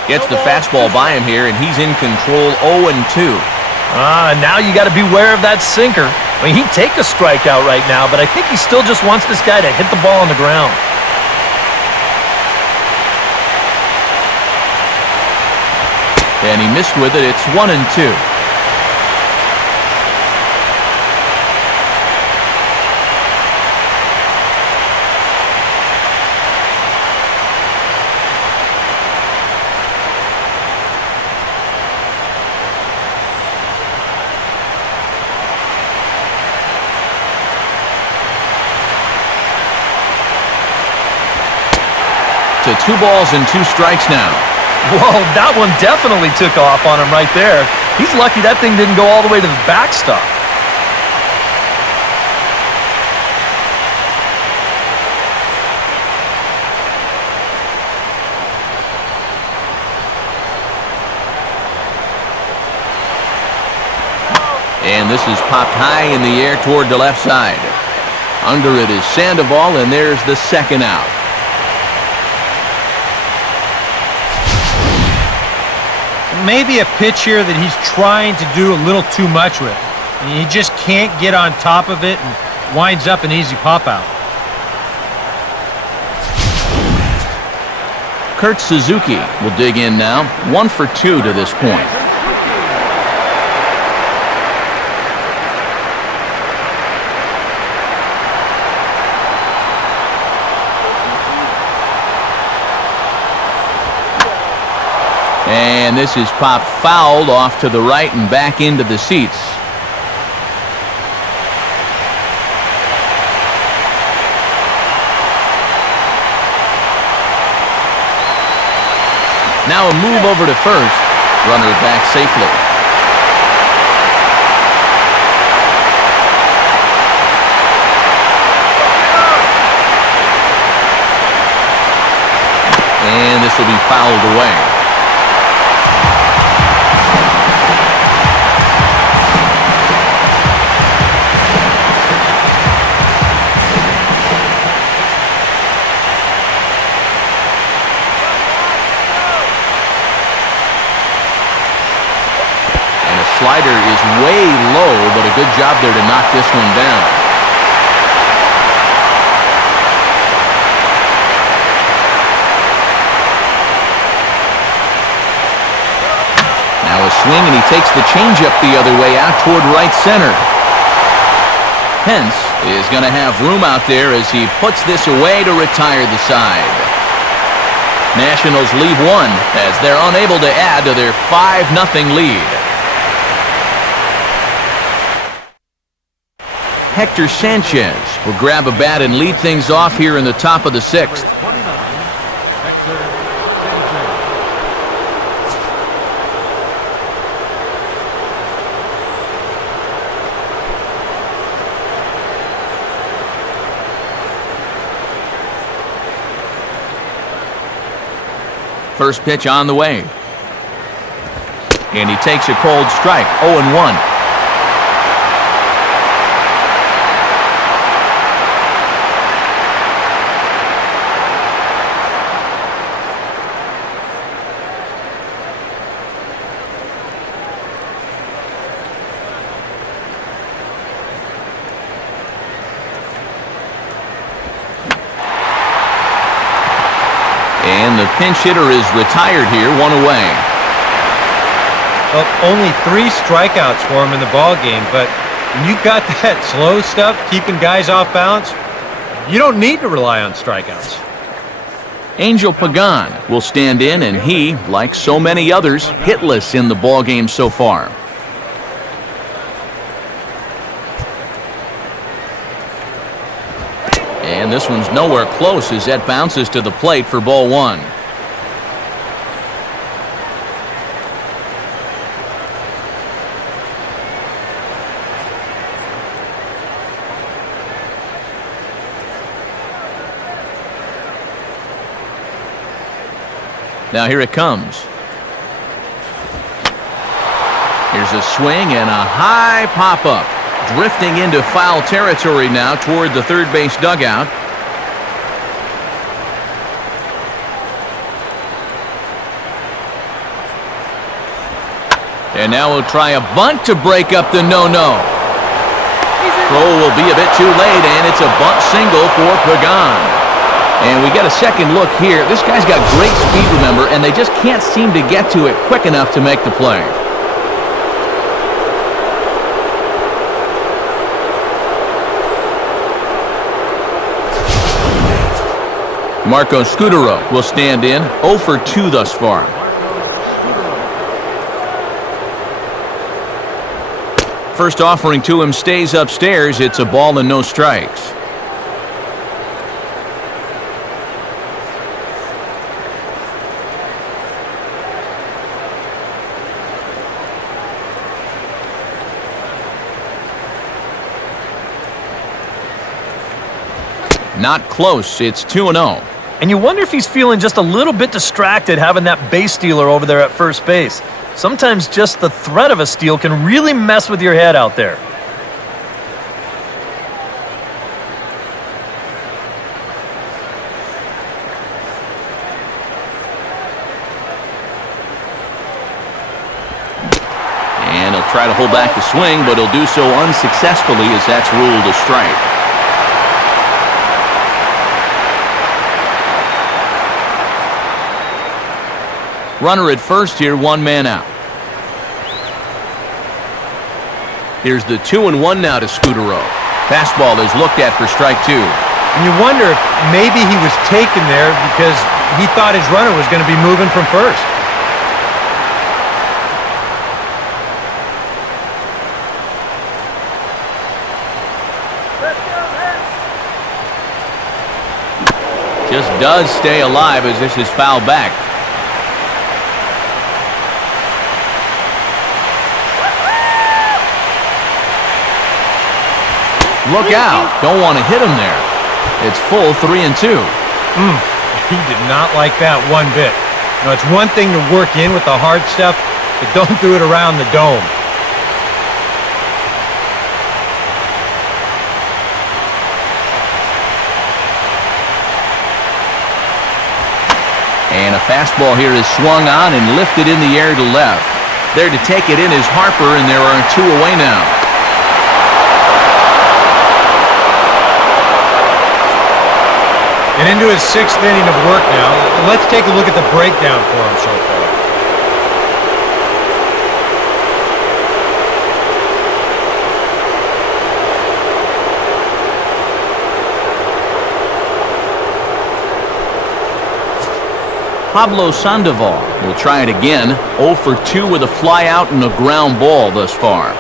Gets the fastball by him here, and he's in control. 0-2. Now you got to beware of that sinker. I mean, he'd take a strikeout right now, but I think he still just wants this guy to hit the ball on the ground. And he missed with it. It's 1-2. To 2 balls and 2 strikes now. Whoa, that one definitely took off on him right there. He's lucky that thing didn't go all the way to the backstop. And this is popped high in the air toward the left side. Under it is Sandoval, and there's the second out. Maybe a pitch here that he's trying to do a little too much with. He just can't get on top of it and winds up an easy pop-out. Kurt Suzuki will dig in now. 1 for 2 to this point. And this is popped fouled off to the right and back into the seats. Now a move over to first. Runner back safely. And this will be fouled away. slider is way low, but a good job there to knock this one down. Now a swing, and he takes the changeup the other way out toward right center. Pence is going to have room out there as he puts this away to retire the side. Nationals leave one as they're unable to add to their 5-0 lead. Hector Sanchez will grab a bat and lead things off here in the top of the 6th. First pitch on the way. And he takes a cold strike, 0-1. And the pinch hitter is retired here, 1 away. Well, only 3 strikeouts for him in the ball game, but when you've got that slow stuff, keeping guys off balance, you don't need to rely on strikeouts. Angel Pagan will stand in, and he, like so many others, hitless in the ball game so far. And this one's nowhere close as that bounces to the plate for ball 1. Now here it comes. Here's a swing and a high pop-up. Drifting into foul territory now toward the third base dugout. And now we'll try a bunt to break up the no-no. Throw will be a bit too late, and it's a bunt single for Pagan. And we get a second look here. This guy's got great speed, remember, and they just can't seem to get to it quick enough to make the play. Marco Scutaro will stand in, 0 for 2 thus far. First offering to him stays upstairs. It's a ball and no strikes. Not close. It's 2-0. And you wonder if he's feeling just a little bit distracted having that base stealer over there at first base. Sometimes just the threat of a steal can really mess with your head out there. And he'll try to hold back the swing, but he'll do so unsuccessfully as that's ruled a strike. Runner at first here, 1 man out. Here's the 2-1 now to Scutaro. Fastball is looked at for strike 2. And you wonder if maybe he was taken there because he thought his runner was going to be moving from first. Just does stay alive as this is fouled back. Look out. Don't want to hit him there. It's full 3-2. He did not like that one bit. Now, it's one thing to work in with the hard stuff, but don't do it around the dome. And a fastball here is swung on and lifted in the air to left. There to take it in is Harper, and there are 2 away now. And into his 6th inning of work now. Let's take a look at the breakdown for him so far. Pablo Sandoval will try it again. 0 for 2 with a fly out and a ground ball thus far.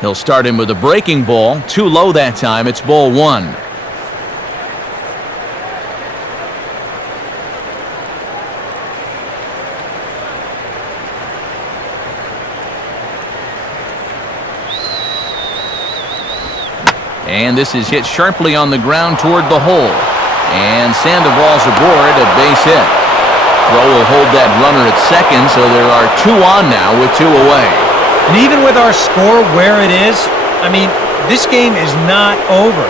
He'll start him with a breaking ball. Too low that time. It's ball 1. And this is hit sharply on the ground toward the hole. And Sandoval's aboard, a base hit. Throw will hold that runner at second, so there are 2 on now with 2 away. And even with our score where it is, I mean, this game is not over.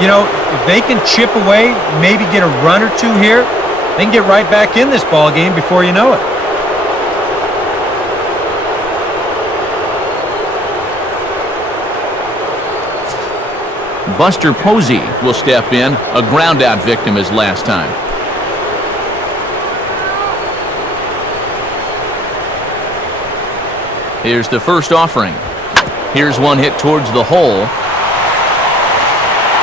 You know, if they can chip away, maybe get a run or 2 here, they can get right back in this ball game before you know it. Buster Posey will step in, a ground-out victim as last time. Here's the first offering. Here's one hit towards the hole.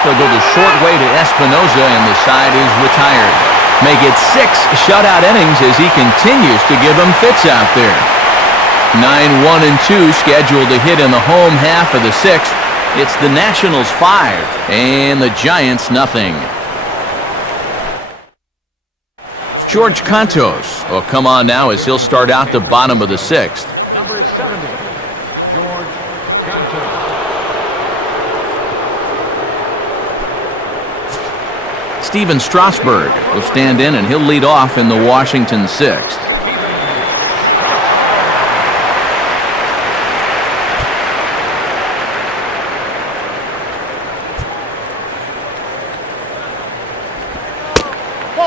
He'll go the short way to Espinoza, and the side is retired. Make it 6 shutout innings as he continues to give them fits out there. 9-1-2 scheduled to hit in the home half of the 6th. It's the Nationals 5 and the Giants nothing. George Cantos will come on now as he'll start out the bottom of the 6th. Number 70, George Cantos. Steven Strasburg will stand in, and he'll lead off in the Washington 6th.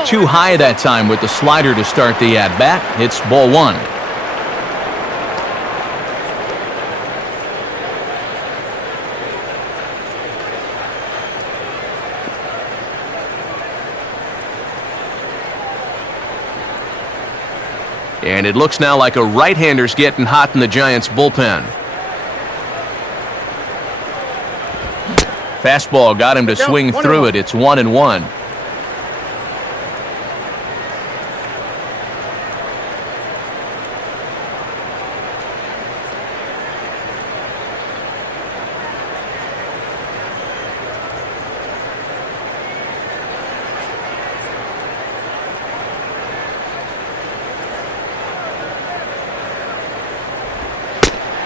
Too high that time with the slider to start the at-bat. It's ball 1. And it looks now like a right-hander's getting hot in the Giants' bullpen. Fastball got him to swing through it. It's 1-1.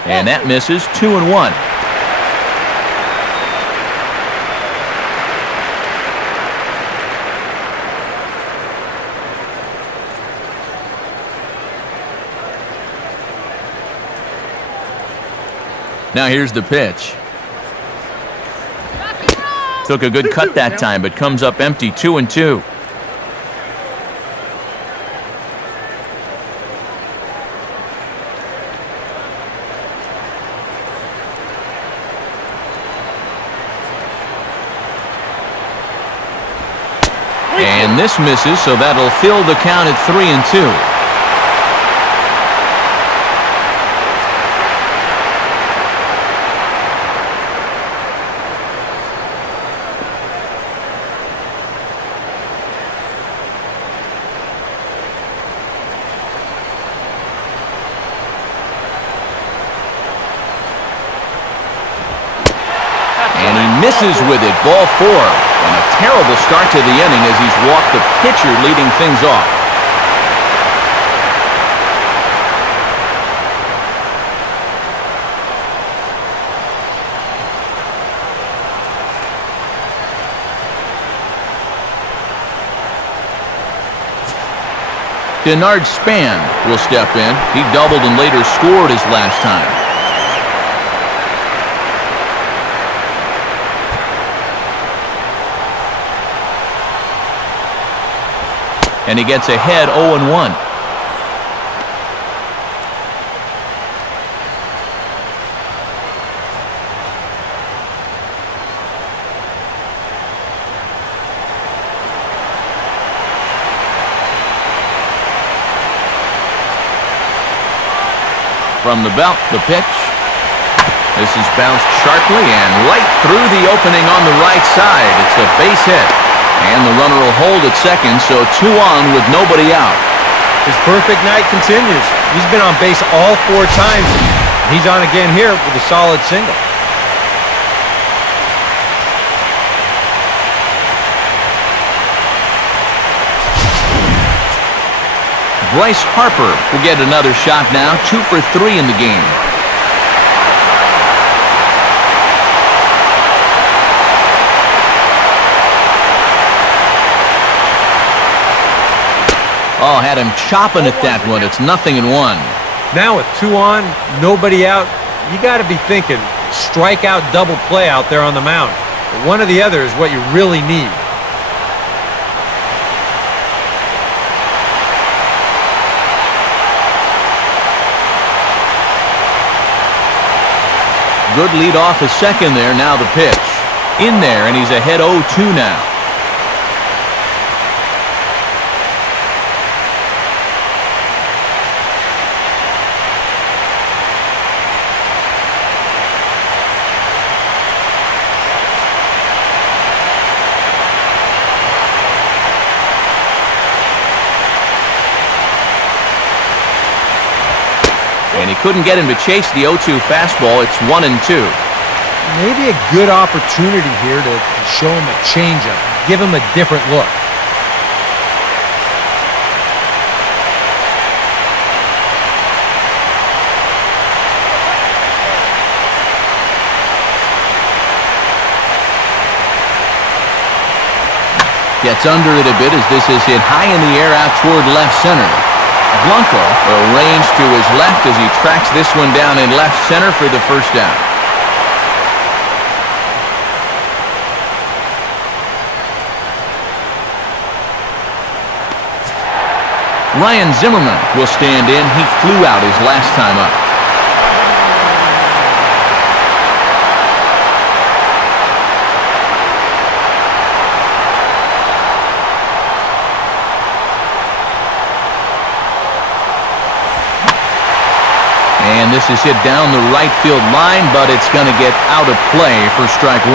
And that misses. 2-1. Now here's the pitch. Took a good cut that time, but comes up empty. 2-2. And this misses, so that'll fill the count at 3-2. And he misses with it. Ball 4. And a terrible start to the inning as he's walked the pitcher leading things off. Denard Span will step in. He doubled and later scored his last time. And he gets ahead 0-1. From the belt, the pitch. This is bounced sharply and right through the opening on the right side. It's a base hit. And the runner will hold at second, so 2 on with nobody out. His perfect night continues. He's been on base all 4 times. He's on again here with a solid single. Bryce Harper will get another shot now, 2 for 3 in the game. Oh, had him chopping at that one. It's 0-1. Now with 2 on, nobody out, you got to be thinking strikeout double play out there on the mound. But one or the other is what you really need. Good lead off his second there. Now the pitch. In there, and he's ahead 0-2 now. And he couldn't get him to chase the 0-2 fastball. It's 1-2. Maybe a good opportunity here to show him a changeup, give him a different look. Gets under it a bit as this is hit high in the air out toward left center. Blanco will range to his left as he tracks this one down in left center for the first down. Ryan Zimmerman will stand in. He flew out his last time up. And this is hit down the right field line, but it's going to get out of play for strike 1.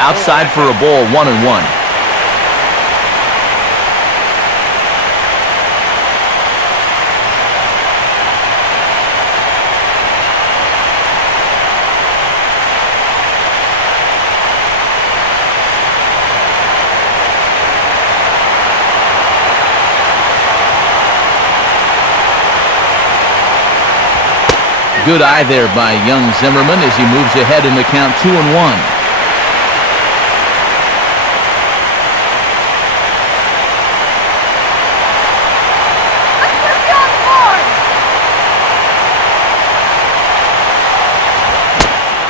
Outside for a ball, 1-1. Good eye there by young Zimmerman as he moves ahead in the count 2-1.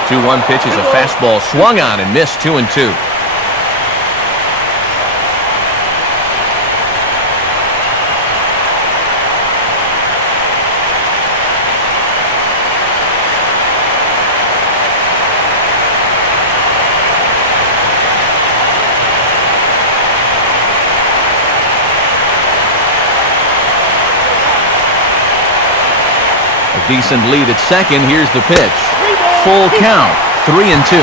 The 2-1 pitch is a fastball swung on and missed. 2-2. A decent lead at second. Here's the pitch. Full count, 3-2.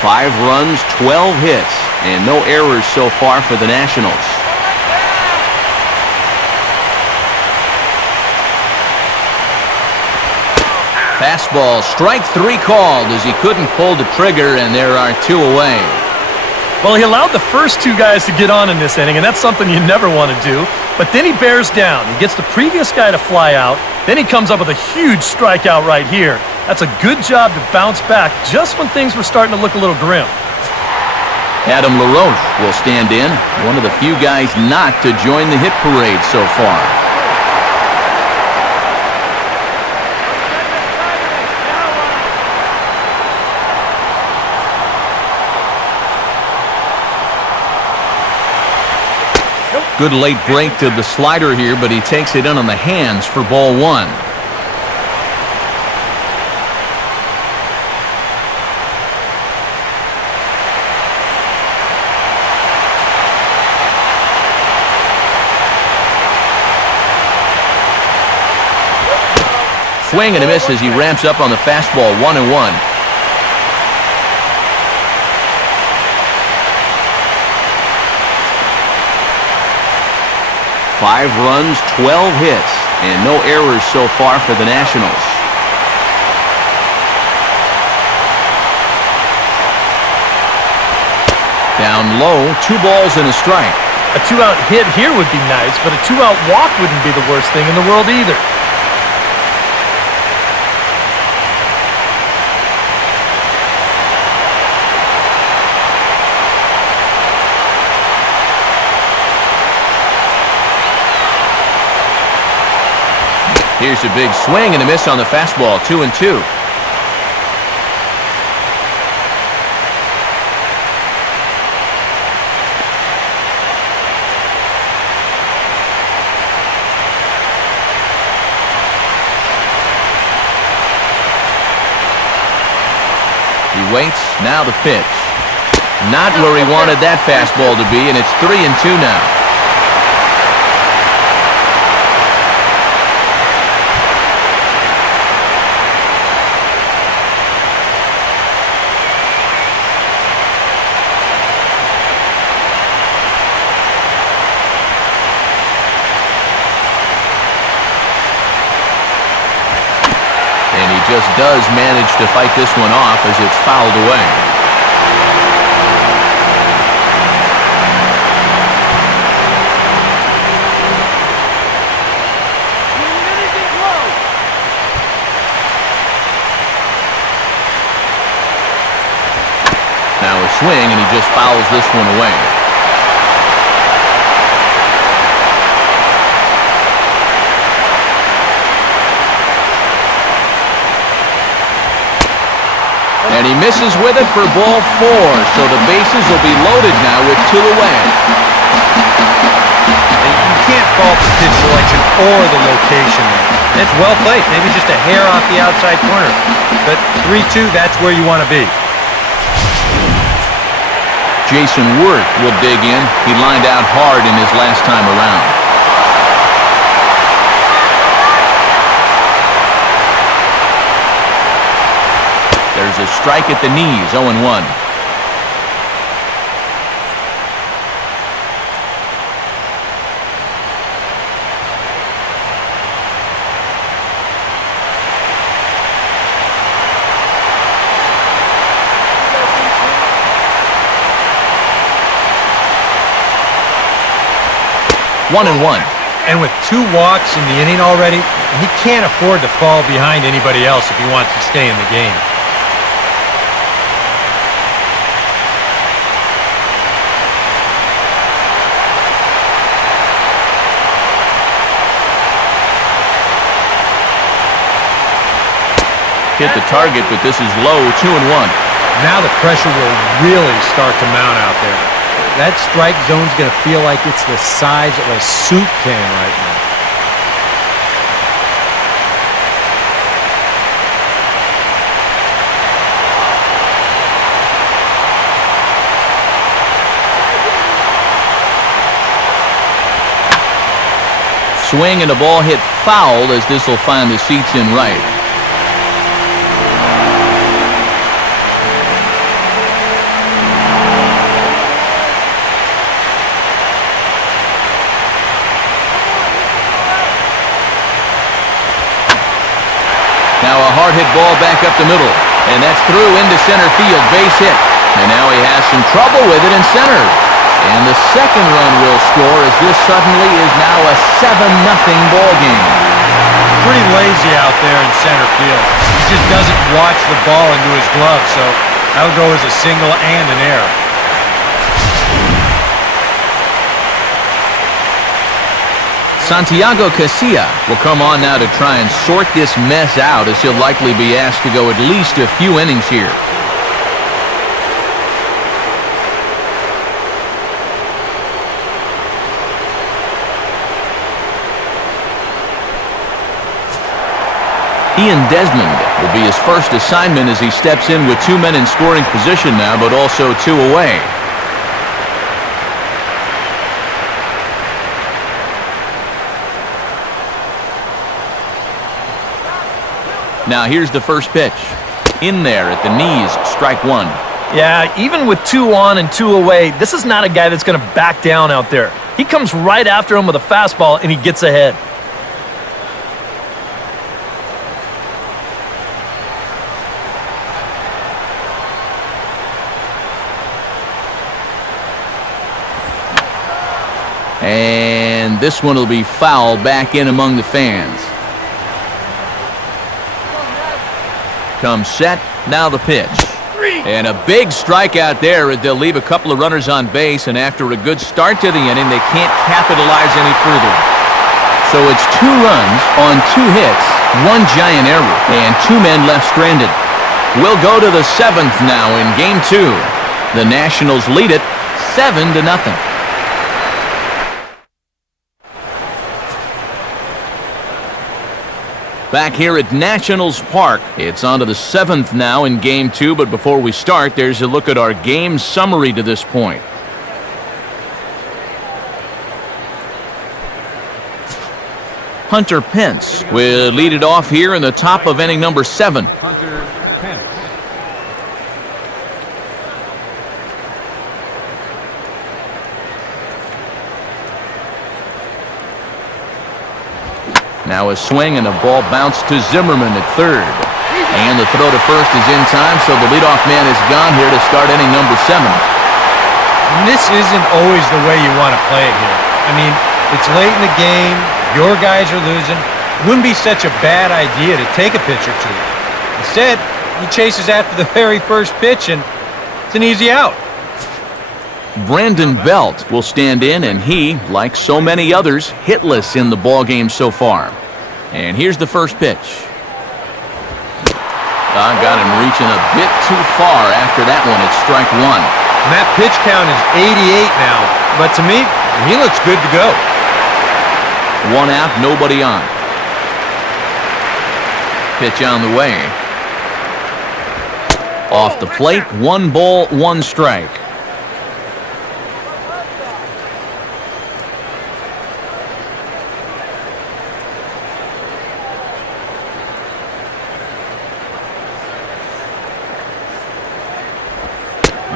Five runs, 12 hits, and no errors so far for the Nationals. Fastball, strike 3 called as he couldn't pull the trigger, and there are 2 away. Well, he allowed the first 2 guys to get on in this inning, and that's something you never want to do. But then he bears down. He gets the previous guy to fly out. Then he comes up with a huge strikeout right here. That's a good job to bounce back just when things were starting to look a little grim. Adam LaRoche will stand in, one of the few guys not to join the hit parade so far. Good late break to the slider here, but he takes it in on the hands for ball 1. Swing and a miss as he ramps up on the fastball, 1-1. 5 runs, 12 hits, and no errors so far for the Nationals. Down low, 2 balls and a strike. A 2-out hit here would be nice, but a 2-out walk wouldn't be the worst thing in the world either. Here's a big swing and a miss on the fastball, 2-2. He waits, now the pitch. Not where he wanted that fastball to be, and it's 3-2 now. Just does manage to fight this one off as it's fouled away. Now a swing, and he just fouls this one away. And he misses with it for ball 4, so the bases will be loaded now with 2 away. You can't fault the pitch selection or the location there. It's well placed, maybe just a hair off the outside corner. But 3-2, that's where you want to be. Jason Wirth will dig in. He lined out hard in his last time around. There's a strike at the knees, 0-1. One and one. And with 2 walks in the inning already, he can't afford to fall behind anybody else if he wants to stay in the game. Hit the target, but this is low, 2-1. Now the pressure will really start to mount out there. That strike zone's going to feel like it's the size of a soup can right now. Swing and a ball hit foul as this will find the seats in right. Now a hard hit ball back up the middle. And that's through into center field, base hit. And now he has some trouble with it in center. And the second run will score as this suddenly is now a 7-0 ball game. Pretty lazy out there in center field. He just doesn't watch the ball into his glove, so that'll go as a single and an error. Santiago Casilla will come on now to try and sort this mess out, as he'll likely be asked to go at least a few innings here. Ian Desmond will be his first assignment as he steps in with 2 men in scoring position now, but also 2 away. Now here's the first pitch. In there at the knees, strike 1. Yeah, even with 2 on and 2 away, this is not a guy that's going to back down out there. He comes right after him with a fastball, and he gets ahead. And this one will be fouled back in among the fans. Comes set, now the pitch. And a big strikeout there as they'll leave a couple of runners on base, and after a good start to the inning, they can't capitalize any further. So it's 2 runs on 2 hits, 1 giant error, and 2 men left stranded. We'll go to the 7th now in Game 2. The Nationals lead it 7-0. Back here at Nationals Park, it's on to the 7th now in Game 2, but before we start, there's a look at our game summary to this point. Hunter Pence will lead it off here in the top of inning number 7. Hunter Pence. Now a swing and a ball bounced to Zimmerman at 3rd. And the throw to first is in time, so the leadoff man is gone here to start inning number 7. And this isn't always the way you want to play it here. I mean, it's late in the game, your guys are losing. It wouldn't be such a bad idea to take a pitch or 2. Instead, he chases after the very first pitch, and it's an easy out. Brandon Belt will stand in, and he, like so many others, hitless in the ballgame so far. And here's the first pitch. I got him reaching a bit too far after that one. It's strike 1. And that pitch count is 88 now, but to me, he looks good to go. 1 out, nobody on. Pitch on the way. Off the plate, 1 ball, 1 strike.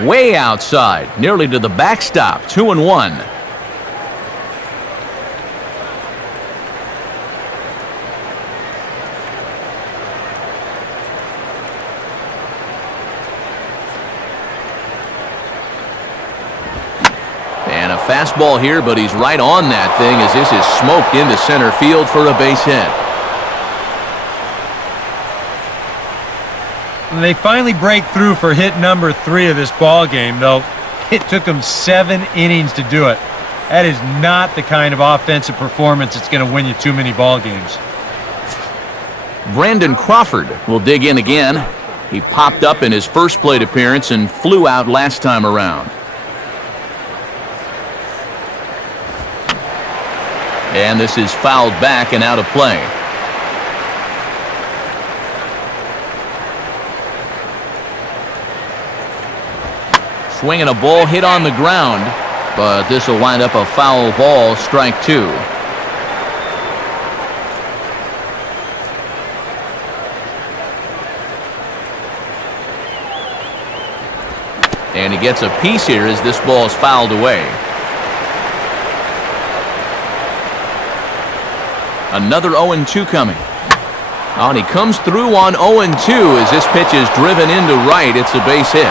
Way outside, nearly to the backstop, 2-1. And a fastball here, but he's right on that thing as this is smoked into center field for a base hit. They finally break through for hit number 3 of this ball game, though it took them 7 innings to do it. That is not the kind of offensive performance that's going to win you too many ball games. Brandon Crawford will dig in again. He popped up in his first plate appearance and flew out last time around. And this is fouled back and out of play. Swinging a ball hit on the ground, but this will wind up a foul ball, strike 2. And he gets a piece here as this ball is fouled away. Another 0-2 coming. Oh, and he comes through on 0-2 as this pitch is driven into right. It's a base hit.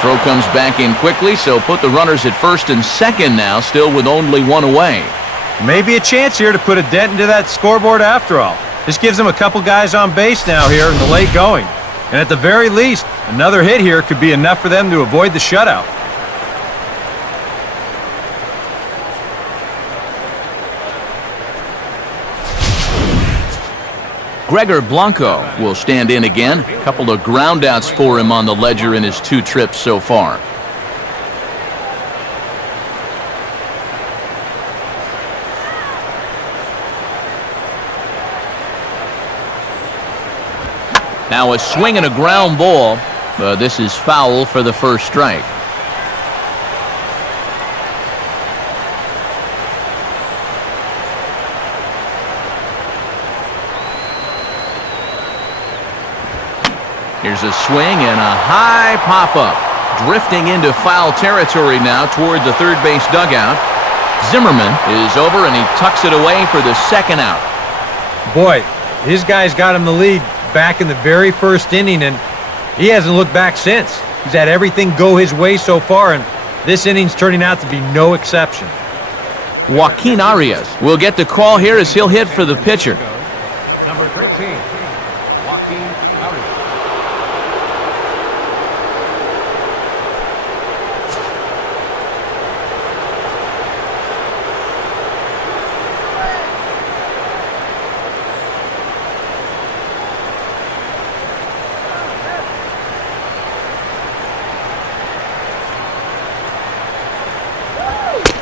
Throw comes back in quickly, so put the runners at first and second now, still with only one away. Maybe a chance here to put a dent into that scoreboard after all. This gives them a couple guys on base now here in the late going. And at the very least, another hit here could be enough for them to avoid the shutout. Gregor Blanco will stand in again. A couple of groundouts for him on the ledger in his 2 trips so far. Now a swing and a ground ball. This is foul for the first strike. Here's a swing and a high pop-up. Drifting into foul territory now toward the third base dugout. Zimmerman is over and he tucks it away for the second out. Boy, his guys got him the lead back in the very first inning, and he hasn't looked back since. He's had everything go his way so far, and this inning's turning out to be no exception. Joaquin Arias will get the call here as he'll hit for the pitcher. Number 13, Joaquin Arias.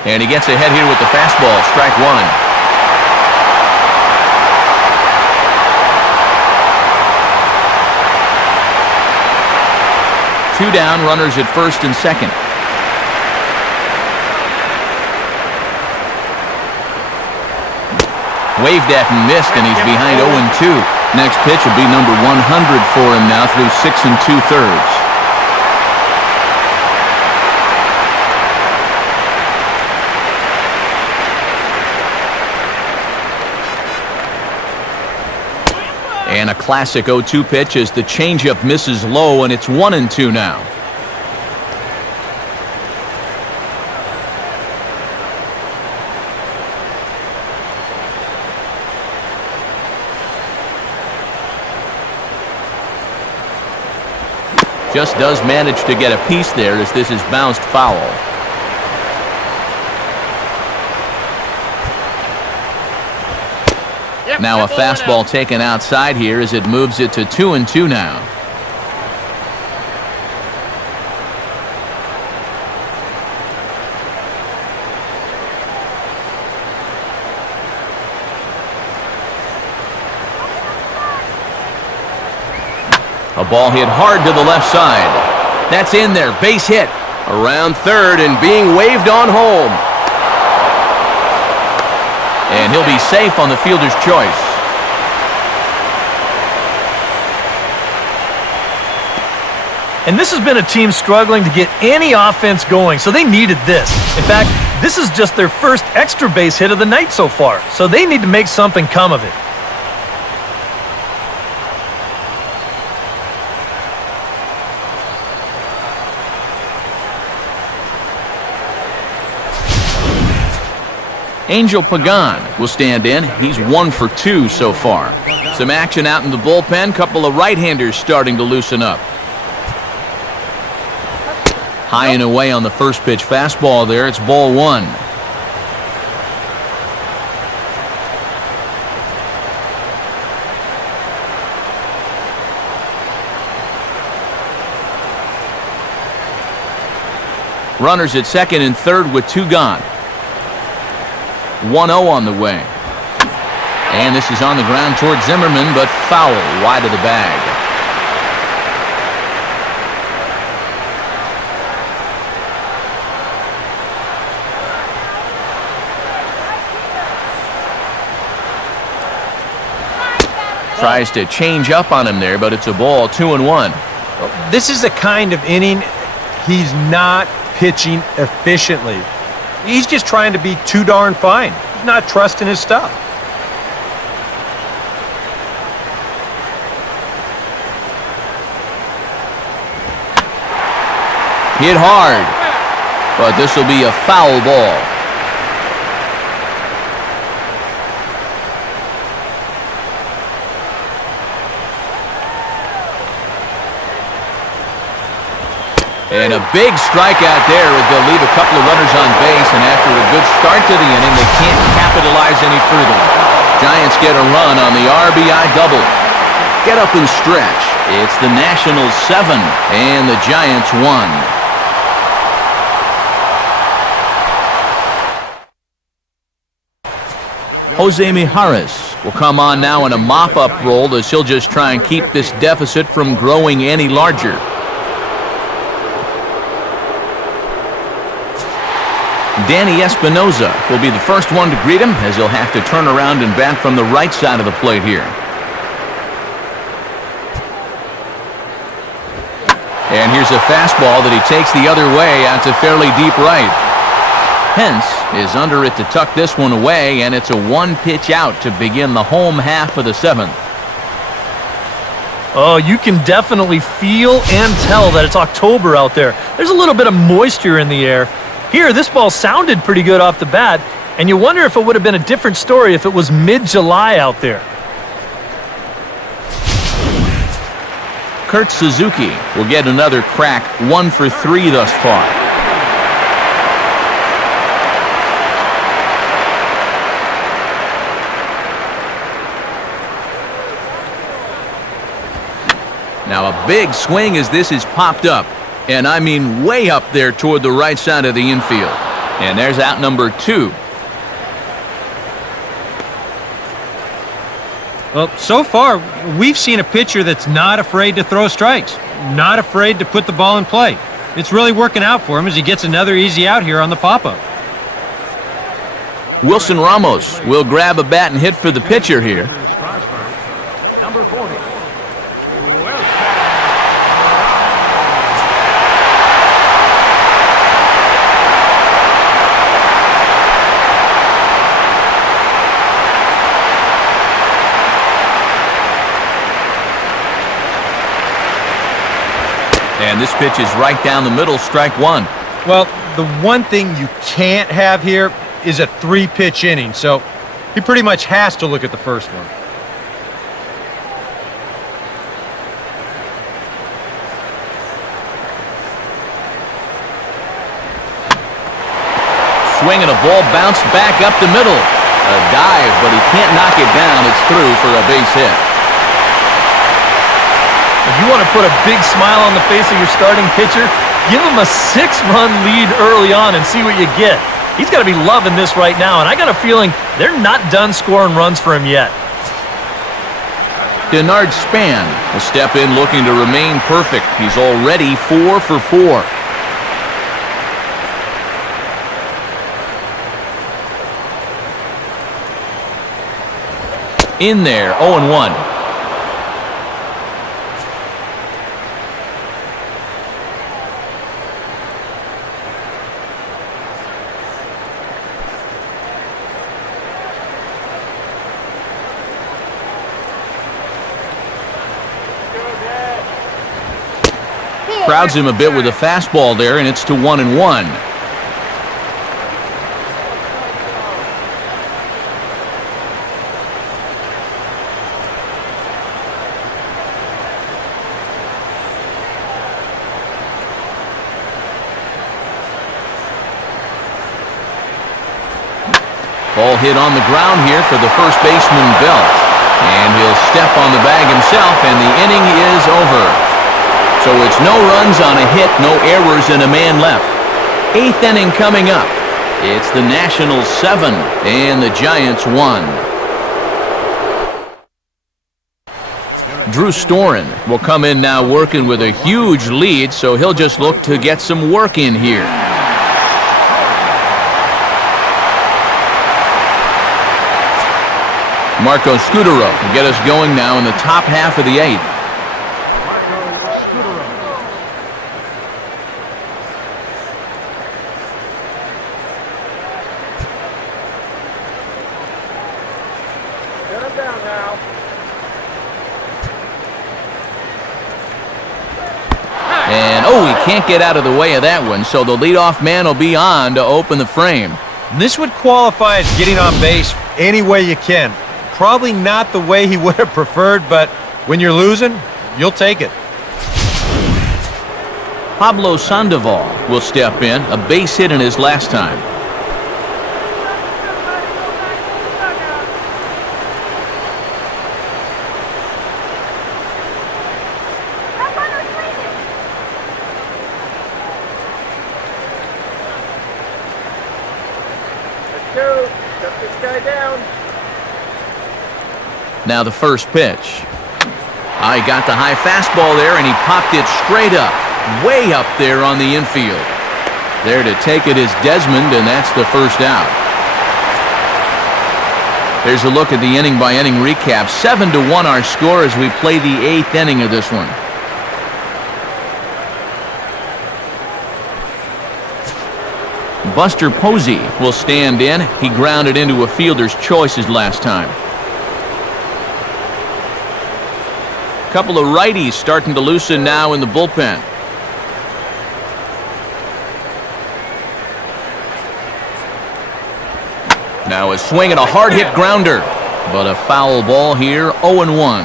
And he gets ahead here with the fastball, strike 1. Two down, runners at first and second. Waved at and missed, and he's behind 0-2. Next pitch will be number 100 for him now through 6 2/3. And a classic 0-2 pitch as the changeup misses low, and it's 1-2 now. Just does manage to get a piece there as this is bounced foul. Now a fastball taken outside here as it moves it to 2-2 now. A ball hit hard to the left side. That's in there, base hit. Around third and being waved on home. And he'll be safe on the fielder's choice. And this has been a team struggling to get any offense going, so they needed this. In fact, this is just their first extra base hit of the night so far, so they need to make something come of it. Angel Pagan will stand in. He's 1 for 2 so far. Some action out in the bullpen. Couple of right-handers starting to loosen up. High and away on the first pitch fastball there. It's ball 1. Runners at second and third with 2 gone. 1-0 on the way. And this is on the ground toward Zimmerman, but foul wide of the bag. Tries to change up on him there, but it's a ball, 2-1. This is the kind of inning he's not pitching efficiently. He's just trying to be too darn fine. He's not trusting his stuff. Hit hard. But this will be a foul ball. And a big strikeout there as they'll leave a couple of runners on base, and after a good start to the inning, they can't capitalize any further. Giants get a run on the RBI double. Get up and stretch. It's the Nationals 7 and the Giants 1. Jose Mijares will come on now in a mop-up role as he'll just try and keep this deficit from growing any larger. Danny Espinosa will be the first one to greet him as he'll have to turn around and bat from the right side of the plate here. And here's a fastball that he takes the other way out to fairly deep right. Hence is under it to tuck this one away, and it's a one-pitch out to begin the home half of the 7th. Oh, you can definitely feel and tell that it's October out there. There's a little bit of moisture in the air. Here, this ball sounded pretty good off the bat, and you wonder if it would have been a different story if it was mid-July out there. Kurt Suzuki will get another crack, 1 for 3 thus far. Now a big swing as this is popped up. And I mean way up there toward the right side of the infield. And there's out number 2. Well, so far, we've seen a pitcher that's not afraid to throw strikes, not afraid to put the ball in play. It's really working out for him as he gets another easy out here on the pop-up. Wilson Ramos will grab a bat and hit for the pitcher here. Number 40. And this pitch is right down the middle, strike 1. Well, the one thing you can't have here is a 3-pitch inning, so he pretty much has to look at the first one. Swing and a ball bounced back up the middle. A dive, but he can't knock it down. It's through for a base hit. If you want to put a big smile on the face of your starting pitcher, give him a 6-run lead early on and see what you get. He's got to be loving this right now, and I got a feeling they're not done scoring runs for him yet. Denard Span will step in looking to remain perfect. He's already 4 for 4. In there, 0-1. Crowds him a bit with a fastball there, and it's to 1-1. Ball hit on the ground here for the first baseman, Belt. And he'll step on the bag himself, and the inning is over. So it's no runs on a hit, no errors, and a man left. 8th inning coming up. It's the Nationals 7 and the Giants 1. Drew Storen will come in now working with a huge lead, so he'll just look to get some work in here. Marco Scutaro will get us going now in the top half of the 8th. can't get out of the way of that one, so the leadoff man will be on to open the frame. This would qualify as getting on base any way you can. Probably not the way he would have preferred, but when you're losing, you'll take it. Pablo Sandoval will step in, a base hit in his last time. Now the first pitch. I got the high fastball there, and he popped it straight up, way up there on the infield. There to take it is Desmond, and that's the first out. There's a look at the inning-by-inning recap. 7-1 our score as we play the 8th inning of this one. Buster Posey will stand in. He grounded into a fielder's choice his last time. Couple of righties starting to loosen now in the bullpen. Now a swing and a hard hit grounder, but a foul ball here. 0-1.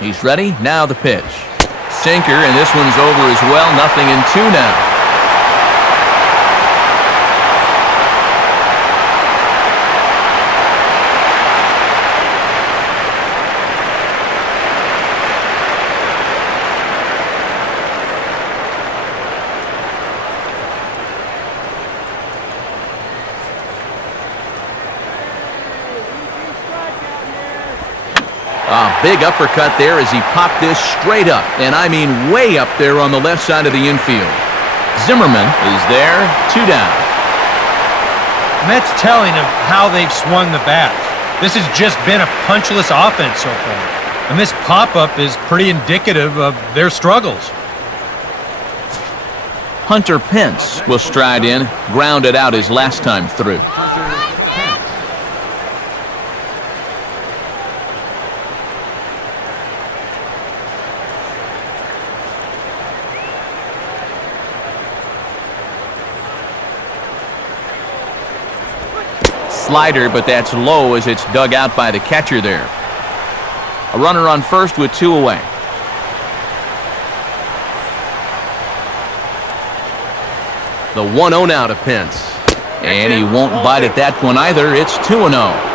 He's ready. Now the pitch. Sinker, and this one's over as well. 0-2 now. Big uppercut there as he popped this straight up, and I mean way up there on the left side of the infield. Zimmerman is there, 2 down. And that's telling of how they've swung the bat. This has just been a punchless offense so far, and this pop-up is pretty indicative of their struggles. Hunter Pence will stride in, grounded out his last time through. Slider, but that's low as it's dug out by the catcher there. A runner on first with 2 away. The 1-0 now to Pence. And he won't bite at that one either. It's 2-0.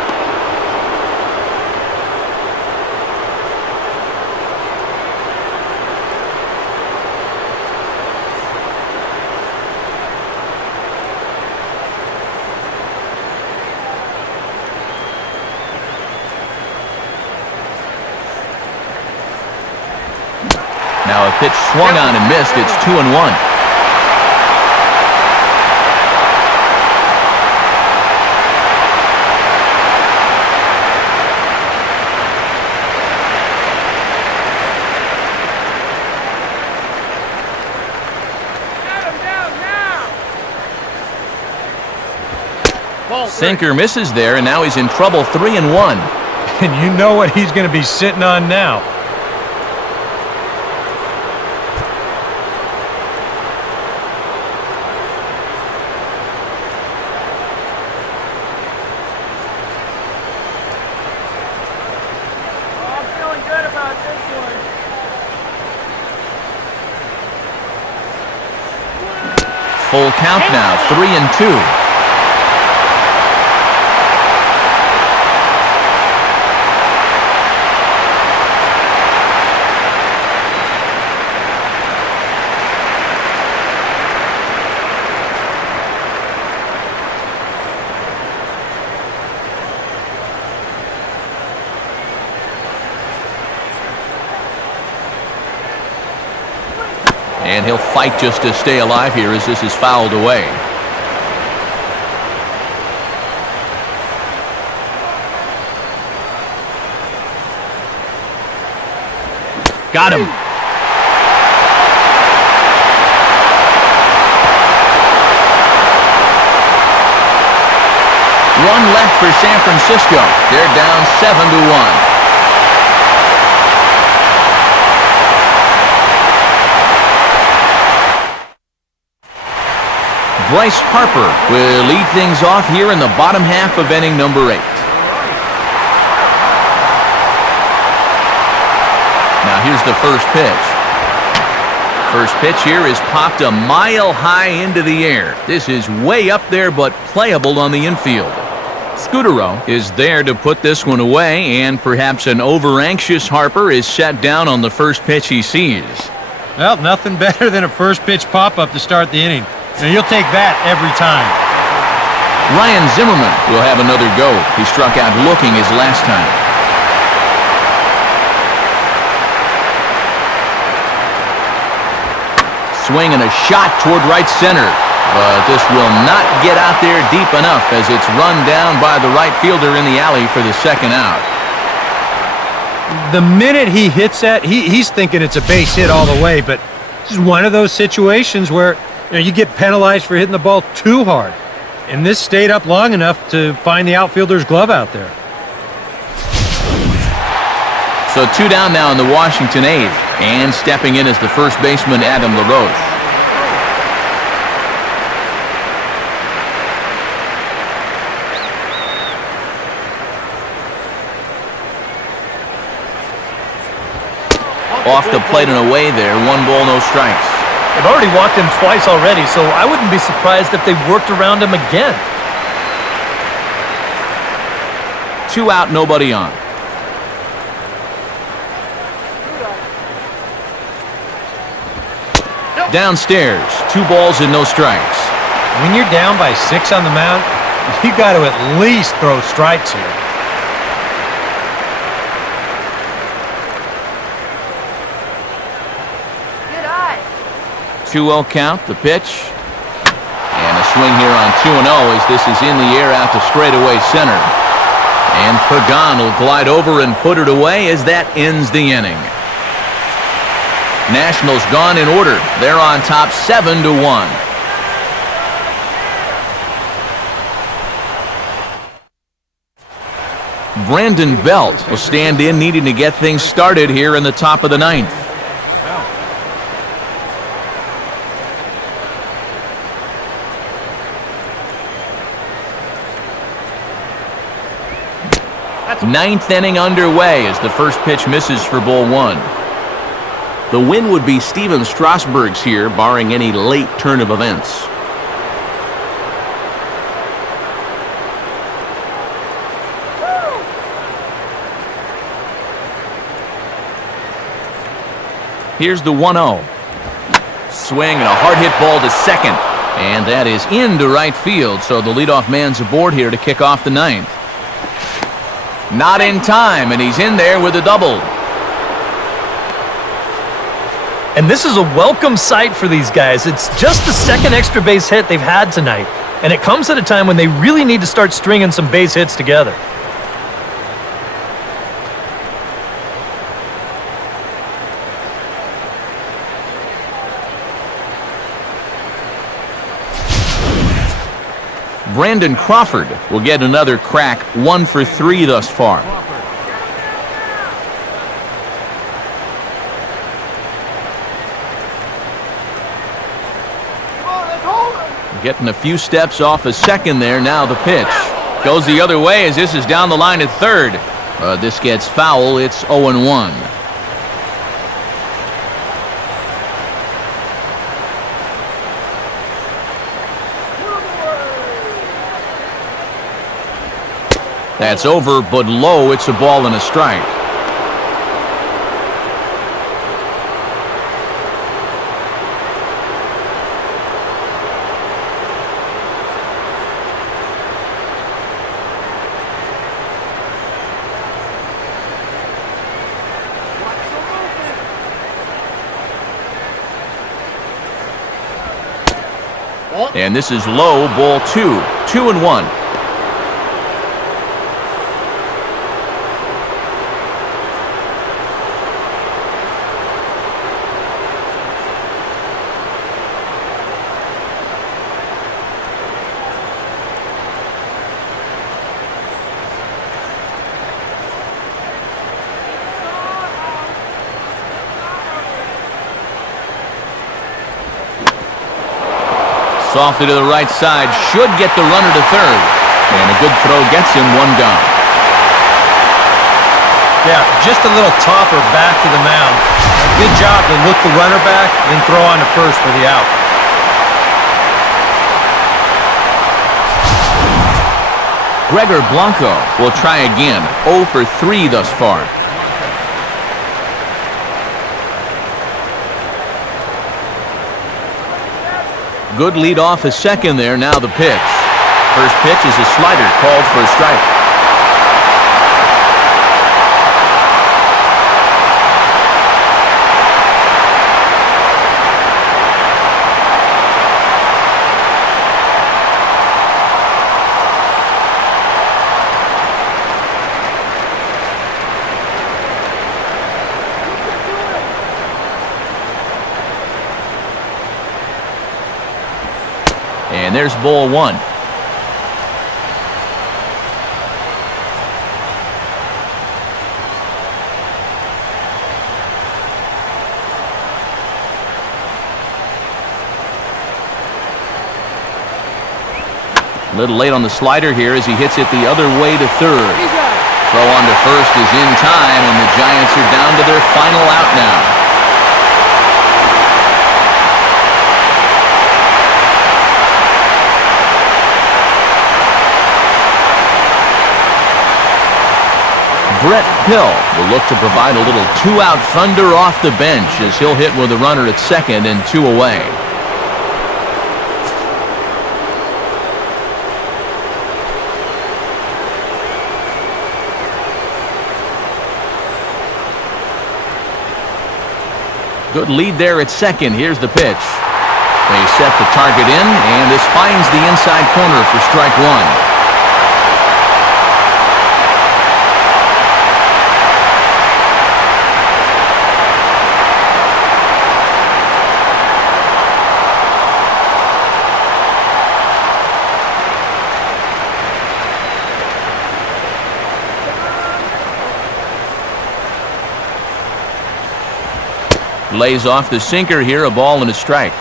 Now a pitch swung on and missed. It's 2-1. Sinker misses there, and now he's in trouble. 3-1. And you know what he's going to be sitting on now. Full count now, 3-2. And he'll fight just to stay alive here as this is fouled away. Got him. one left for San Francisco. They're down 7-1. Bryce Harper will lead things off here in the bottom half of inning number 8. Now here's the first pitch. First pitch here is popped a mile high into the air. This is way up there but playable on the infield. Scutaro is there to put this one away, and perhaps an over-anxious Harper is set down on the first pitch he sees. Well, nothing better than a first pitch pop-up to start the inning. Now, you'll take that every time. Ryan Zimmerman will have another go. He struck out looking his last time. Swing and a shot toward right center. But this will not get out there deep enough as it's run down by the right fielder in the alley for the second out. The minute he hits that, he's thinking it's a base hit all the way, but this is one of those situations where you get penalized for hitting the ball too hard. And this stayed up long enough to find the outfielder's glove out there. So 2 down now in the Washington 8th. And stepping in is the first baseman, Adam LaRoche. Off the plate and away there. 1 ball, no strikes. They've already walked him twice already, so I wouldn't be surprised if they worked around him again. 2 out, nobody on. Downstairs, 2 balls and no strikes. When you're down by 6 on the mound, you got to at least throw strikes here. 2-0 count, the pitch. And a swing here on 2-0 as this is in the air out to straightaway center. And Pagan will glide over and put it away as that ends the inning. Nationals gone in order. They're on top 7-1. Brandon Belt will stand in, needing to get things started here in the top of the 9th. Ninth inning underway as the first pitch misses for ball 1. The win would be Steven Strasburg's here, barring any late turn of events. Here's the 1-0. Swing and a hard hit ball to second. And that is into right field, so the leadoff man's aboard here to kick off the 9th. Not in time, and he's in there with a double. And this is a welcome sight for these guys. It's just the second extra base hit they've had tonight, and it comes at a time when they really need to start stringing some base hits together. Brandon Crawford will get another crack, 1 for 3 thus far. Getting a few steps off a second there. Now the pitch goes the other way as this is down the line at third. This gets foul. It's 0-1. That's over, but low. It's a ball and a strike. And this is low, ball 2. 2-1. Softly to the right side, should get the runner to third. And a good throw gets him one gone. Yeah, just a little topper back to the mound. Good job to look the runner back, then throw on to first for the out. Gregor Blanco will try again. 0 for 3 thus far. Good lead off his second there. Now the pitch. First pitch is a slider called for a strike. And there's ball one. A little late on the slider here as he hits it the other way to third. Throw on to first is in time, and the Giants are down to their final out now. Brett Hill will look to provide a little two-out thunder off the bench as he'll hit with a runner at second and 2 away. Good lead there at second. Here's the pitch. They set the target in, and this finds the inside corner for strike one. Lays off the sinker here, a ball and a strike.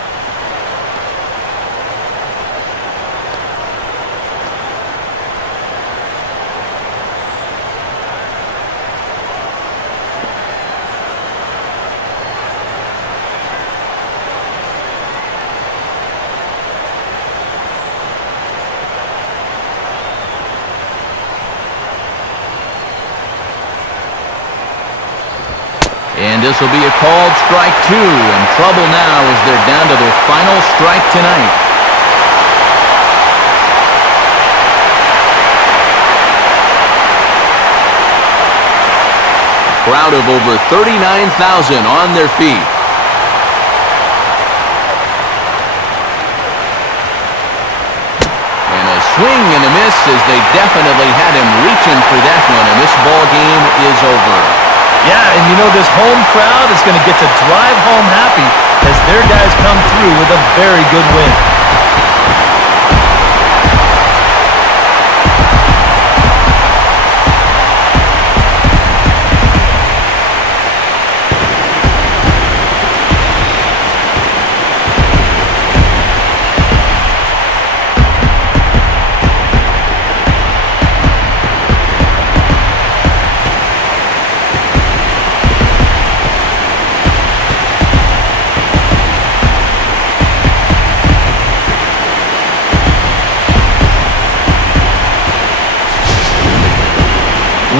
And this will be a called strike two, and trouble now as they're down to their final strike tonight. A crowd of over 39,000 on their feet. And a swing and a miss as they definitely had him reaching for that one, and this ball game is over. Yeah, and you know this home crowd is going to get to drive home happy as their guys come through with a very good win.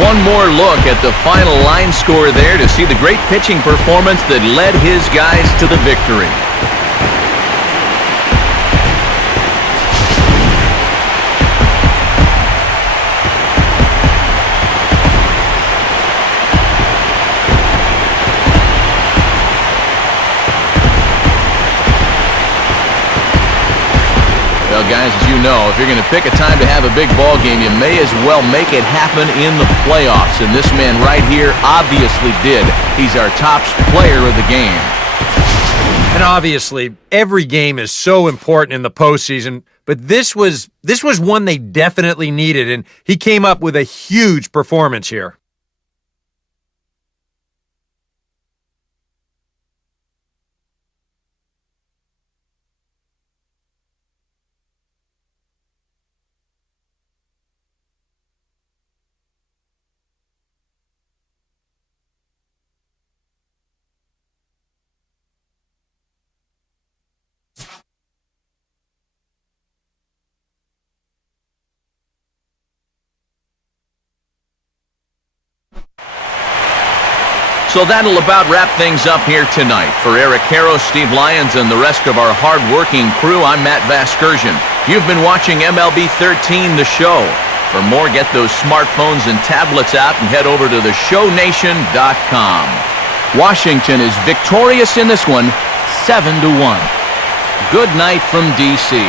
One more look at the final line score there to see the great pitching performance that led his guys to the victory. Well, guys, as you know, if you're going to pick a time to have a big ball game, you may as well make it happen in the playoffs. And this man right here obviously did. He's our top player of the game. And obviously, every game is so important in the postseason, but this was one they definitely needed, and he came up with a huge performance here. So that'll about wrap things up here tonight. For Eric Harrow, Steve Lyons, and the rest of our hard-working crew, I'm Matt Vasgersian. You've been watching MLB 13, The Show. For more, get those smartphones and tablets out and head over to theshownation.com. Washington is victorious in this one, 7-1. Good night from D.C.